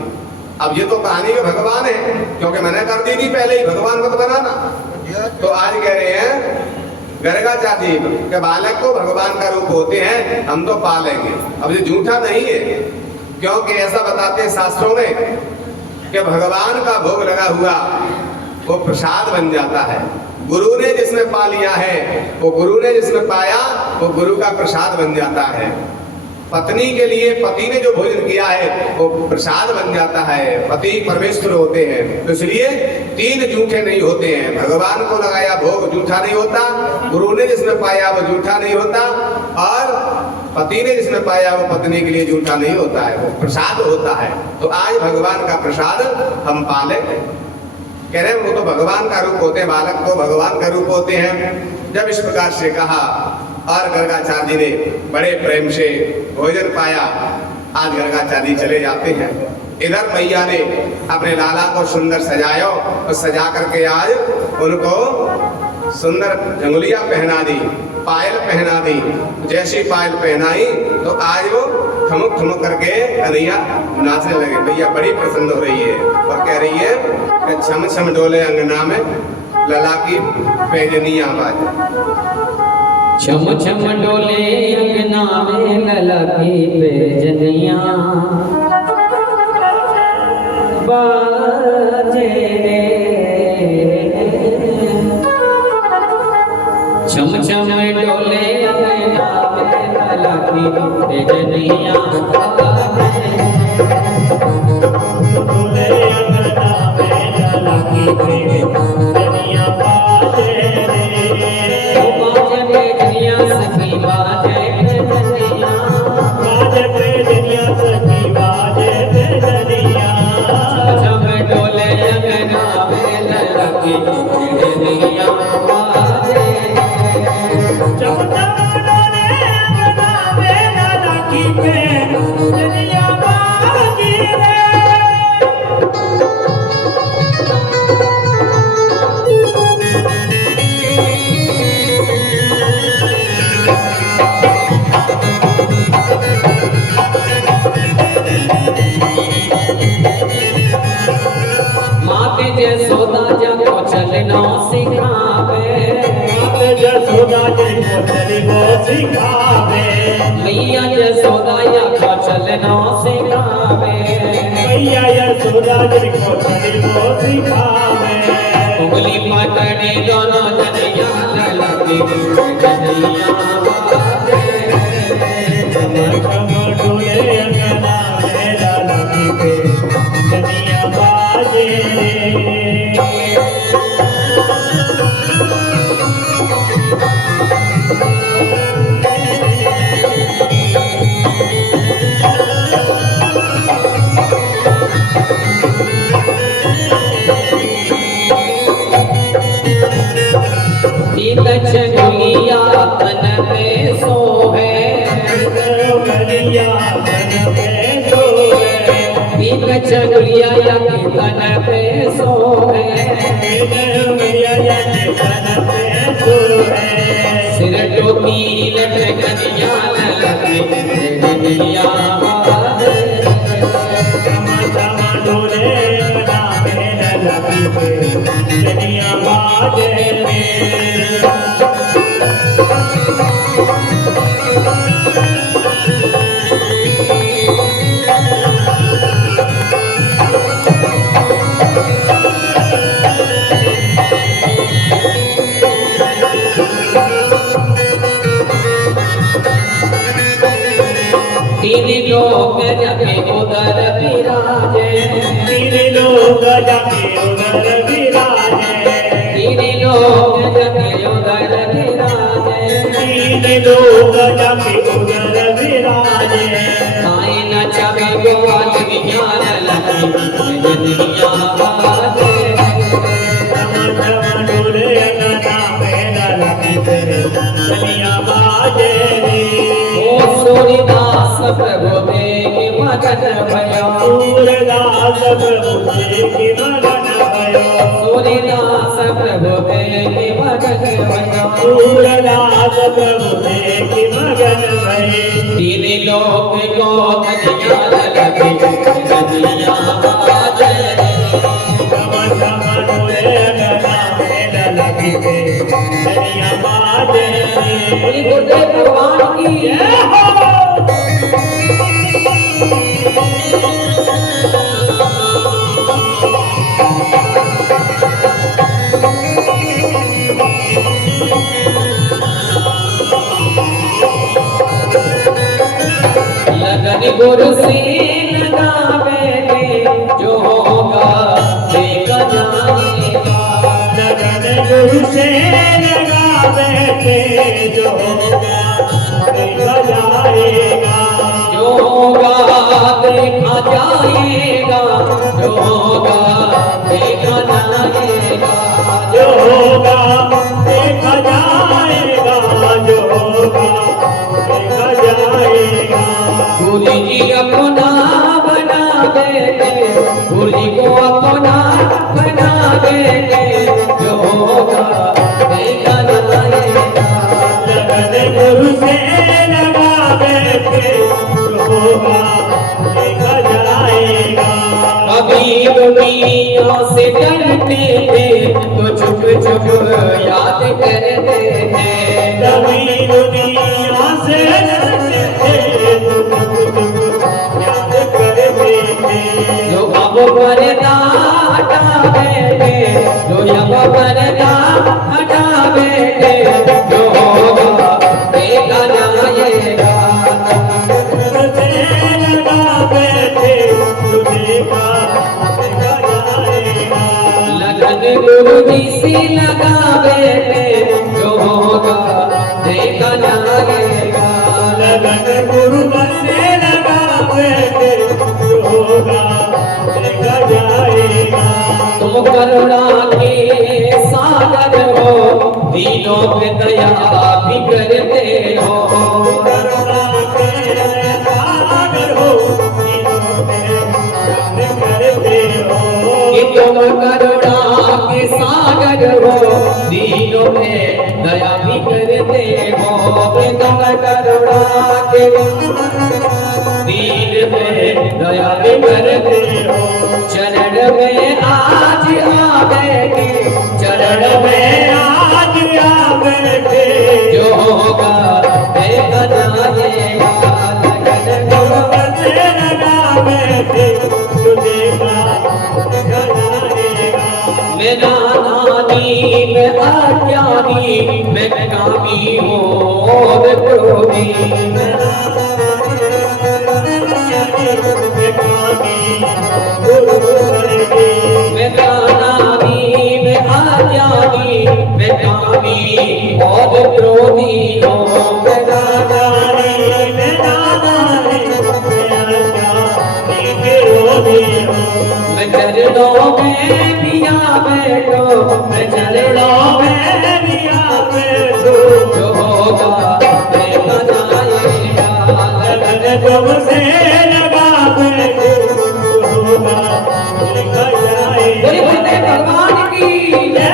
अब ये तो कहानी के भगवान है, क्योंकि मैंने कर दी थी पहले ही, भगवान को तो बनाना। तो आज कह रहे हैं गर्गाचार्य के बालक को भगवान का रूप होते हैं, हम तो पालेंगे। अब ये झूठा नहीं है, क्योंकि ऐसा बताते हैं शास्त्रों में कि भगवान का भोग लगा हुआ वो प्रसाद बन जाता है। गुरु ने जिसमें पा लिया है, वो गुरु ने जिसमें पाया वो गुरु का प्रसाद बन जाता है। पत्नी के लिए पति ने जो भोजन किया है वो प्रसाद बन जाता है। पति परमेश्वर होते हैं, तो इसलिए तीन झूठे नहीं होते हैं। भगवान को लगाया भोग झूठा नहीं होता, गुरु ने जिसमें पाया वो झूठा नहीं होता, और पति ने जिसमें पाया वो पत्नी के लिए झूठा नहीं होता है, वो प्रसाद होता है। तो आज भगवान का प्रसाद हम पाले, कह रहे हैं वो तो भगवान का रूप होते हैं, बालक तो भगवान का रूप होते हैं। जब इस प्रकार से कहा और गर्गाचार्य जी ने बड़े प्रेम से भोजन पाया। आज गर्गाचार्य जी चले जाते हैं। इधर मैया ने अपने लाला को सुंदर सजायो और सजा करके आज उनको सुंदर झंगुलिया पहना दी, पायल पहना दी। जैसी पायल पहनाई तो आज वो ठुमक ठुमक करके कन्हैया नाचने लगे। भैया बड़ी प्रसन्न हो रही है और कह रही है कि छम छम डोले अंगना में लला की पैजनिया बाजे। छम छम डोले अंगना में लला की पैजनिया बाजे रे। छम छम डोले अंगना में लला की पैजनिया बाजे। डोले अंगना में लला की पैजनिया बाजे रे। बाजे पैजनिया सखी बाजे पैजनिया, बाजे पैजनिया सखी बाजे पैजनिया। छम डोले अंगना में लला की पैजनिया बाजे। चम चम डोले अंगना में लला की पैजनिया बाजे रे। माते जसोदा जाको चलना सिखावे, माते जसोदा जी को चलिबो सिखावे। मैया जसोदा जाको चलना सिखावे। मैया यशोदा जी को चलिबो सिखावे। उंगली पकड़ी दोनों जनिया लला की पैजनिया बाजे। चम चम डोले अंगना में लला की पैजनिया बाजे रे। झंगुलिया तन पे सोहे, कलिया मन में सोए। पीत झंगुलिया या के तन पे सोहे। मैया के तन पे सोए। सिर टोपी लटकनिया लला की पैजनिया बाजे। चम चम डोले अंगना में लला की पैजनिया बाजे रे। तीन लोग जगे उधर विराजे, तीन लोग जाके उधर विराजे। तीन लोग जगे उधर विराजे। तीन लोग जाके उधर विराजे। आए न चमे गोवाल विज्ञान लगी पैजनिया बाजे। चम चम डोले अंगना में लला की पैजनिया बाजे रे। ओ सूरदास प्रभु देव मगन भयो, सूरदास प्रभु के मगन भयो। सूरदास प्रभु देव मगन भयो। सूरदास प्रभु के मगन भये। तीन लोग को कन्या लगी पैजनिया बाजे। चम चम डोले अंगना में लला की पैजनिया बाजे रे। बोली गुरुदेव भगवान की जय हो। लगन गुरु से लगावे जो होगा देखा जाएगा। लगन गुरु से लगावे थे जो होगा देखा जाएगा। जो होगा देखा जाएगा, जो होगा देखा जाएगा। जो होगा देखा जाएगा, जो होगा देखा जाएगा। गुरु जी अपना बना देंगे, गुरु जी को अपना बना देंगे, जो होगा देखा जाएगा। लगन गुरु से लगा बैठे, जो होगा देखा जाएगा। कभी दुनिया से डरते थे तो चुप चुप याद करते हैं। कभी दुनिया से डरते थे, तो याद करते थे। जो अब पर्दा हटा बैठे, जो अब पर्दा हटा बैठे, जो होगा देखा जाएगा। से लगा बैठे, जो देखा देखा जाएगा। लगन गुरु जी से लगा बैठे, जो होगा देखा जाएगा। लगन गुरु से लगा बैठे, जो होगा देखा जाएगा। तुम करुणा के सागर हो, दीनों पे दया भी करते हो। करुणा के सागर हो, दीनों पे प्यार करते हो। कि तुम करुणा के सागर हो, दीनों पे दया भी करते हो। कि तुम करुणा के दीन पे दया भी करते हो। चरण में आज आ बैठे, चरण में आज आ बैठे, जो होगा देखा जाएगा। लगन गुरु से लगा बैठे, जो देखा देखा जाएगा। मैं नादानी मैं अज्ञानी मैं कामी हूँ और क्रोधी। मैं नादानी मैं अज्ञानी मैं कामी और क्रोधी हूँ। मैं नादानी मैं चरणों में पिया बैठो, मैं चरणों में जो होगा देखा जाएगा। लगन से लगा बैठे, जो होगा देखा जाएगा। बोले बोले भगवान की जय।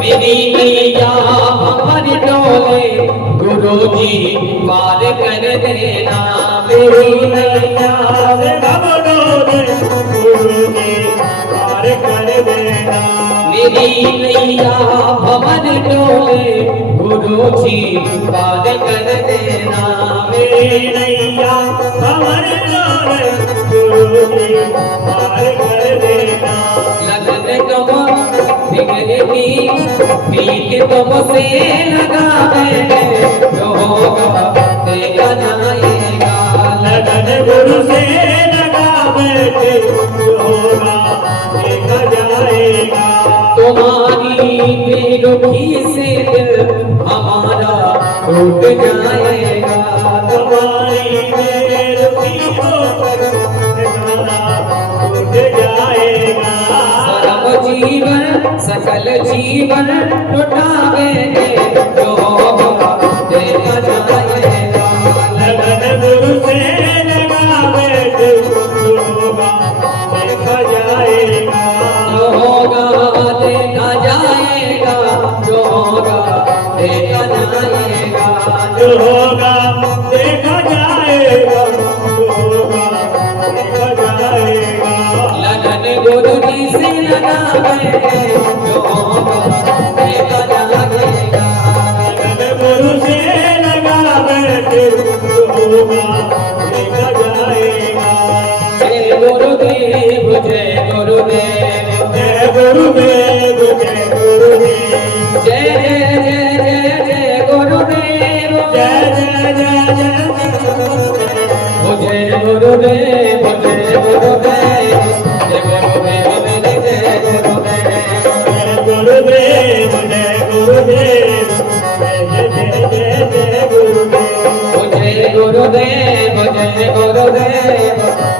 मेरी नैया हमारी डोले, गुरु जी पार कर देना। मेरी नैया से घबरोगे, गुरु जी पार कर देना। मेरी नैया हमारी डोले, गुरु जी पार कर देना। मेरी नैया भंवर डोले, गुरु जी पार कर देना। लगन तुम बिगड़ेगी, प्रीत तुमसे लगा बैठे, जो होगा देखा जाएगा। लगन गुरु से लगा बैठे, जो होगा देखा जाएगा। तुम्हारी बेरुखी से दिल हमारा टूट जाएगा। तुम्हारी बेरुखी होकर ठिकाना टूट जाएगा। सरब जीवन सकल जीवन लुटावेंगे, जो होगा देखा जाएगा। लगन गुरु से लगा बैठे, जो होगा देखा जाएगा। जो होगा देखा जाएगा, जो होगा देखा जाएगा। जो होगा देखा जाएगा, जो होगा देखा जाएगा। लगन गुरु जी से लगा बैठे, जो होगा देखा जाएगा। लगन गुरु से लगा बैठे, जो होगा देखा जाएगा। जय गुरुदेव जय गुरुदेव जय गुरुदेव, जय गुरुदेव। जय जय जय जय गुरुदेव जय गुरुदेव जय गुरुदेव मेरे जय गुरुदेव जय गुरुदेव जय गुरुदेव जय जय जय जय गुरुदेव जय गुरुदेव जय गुरुदेव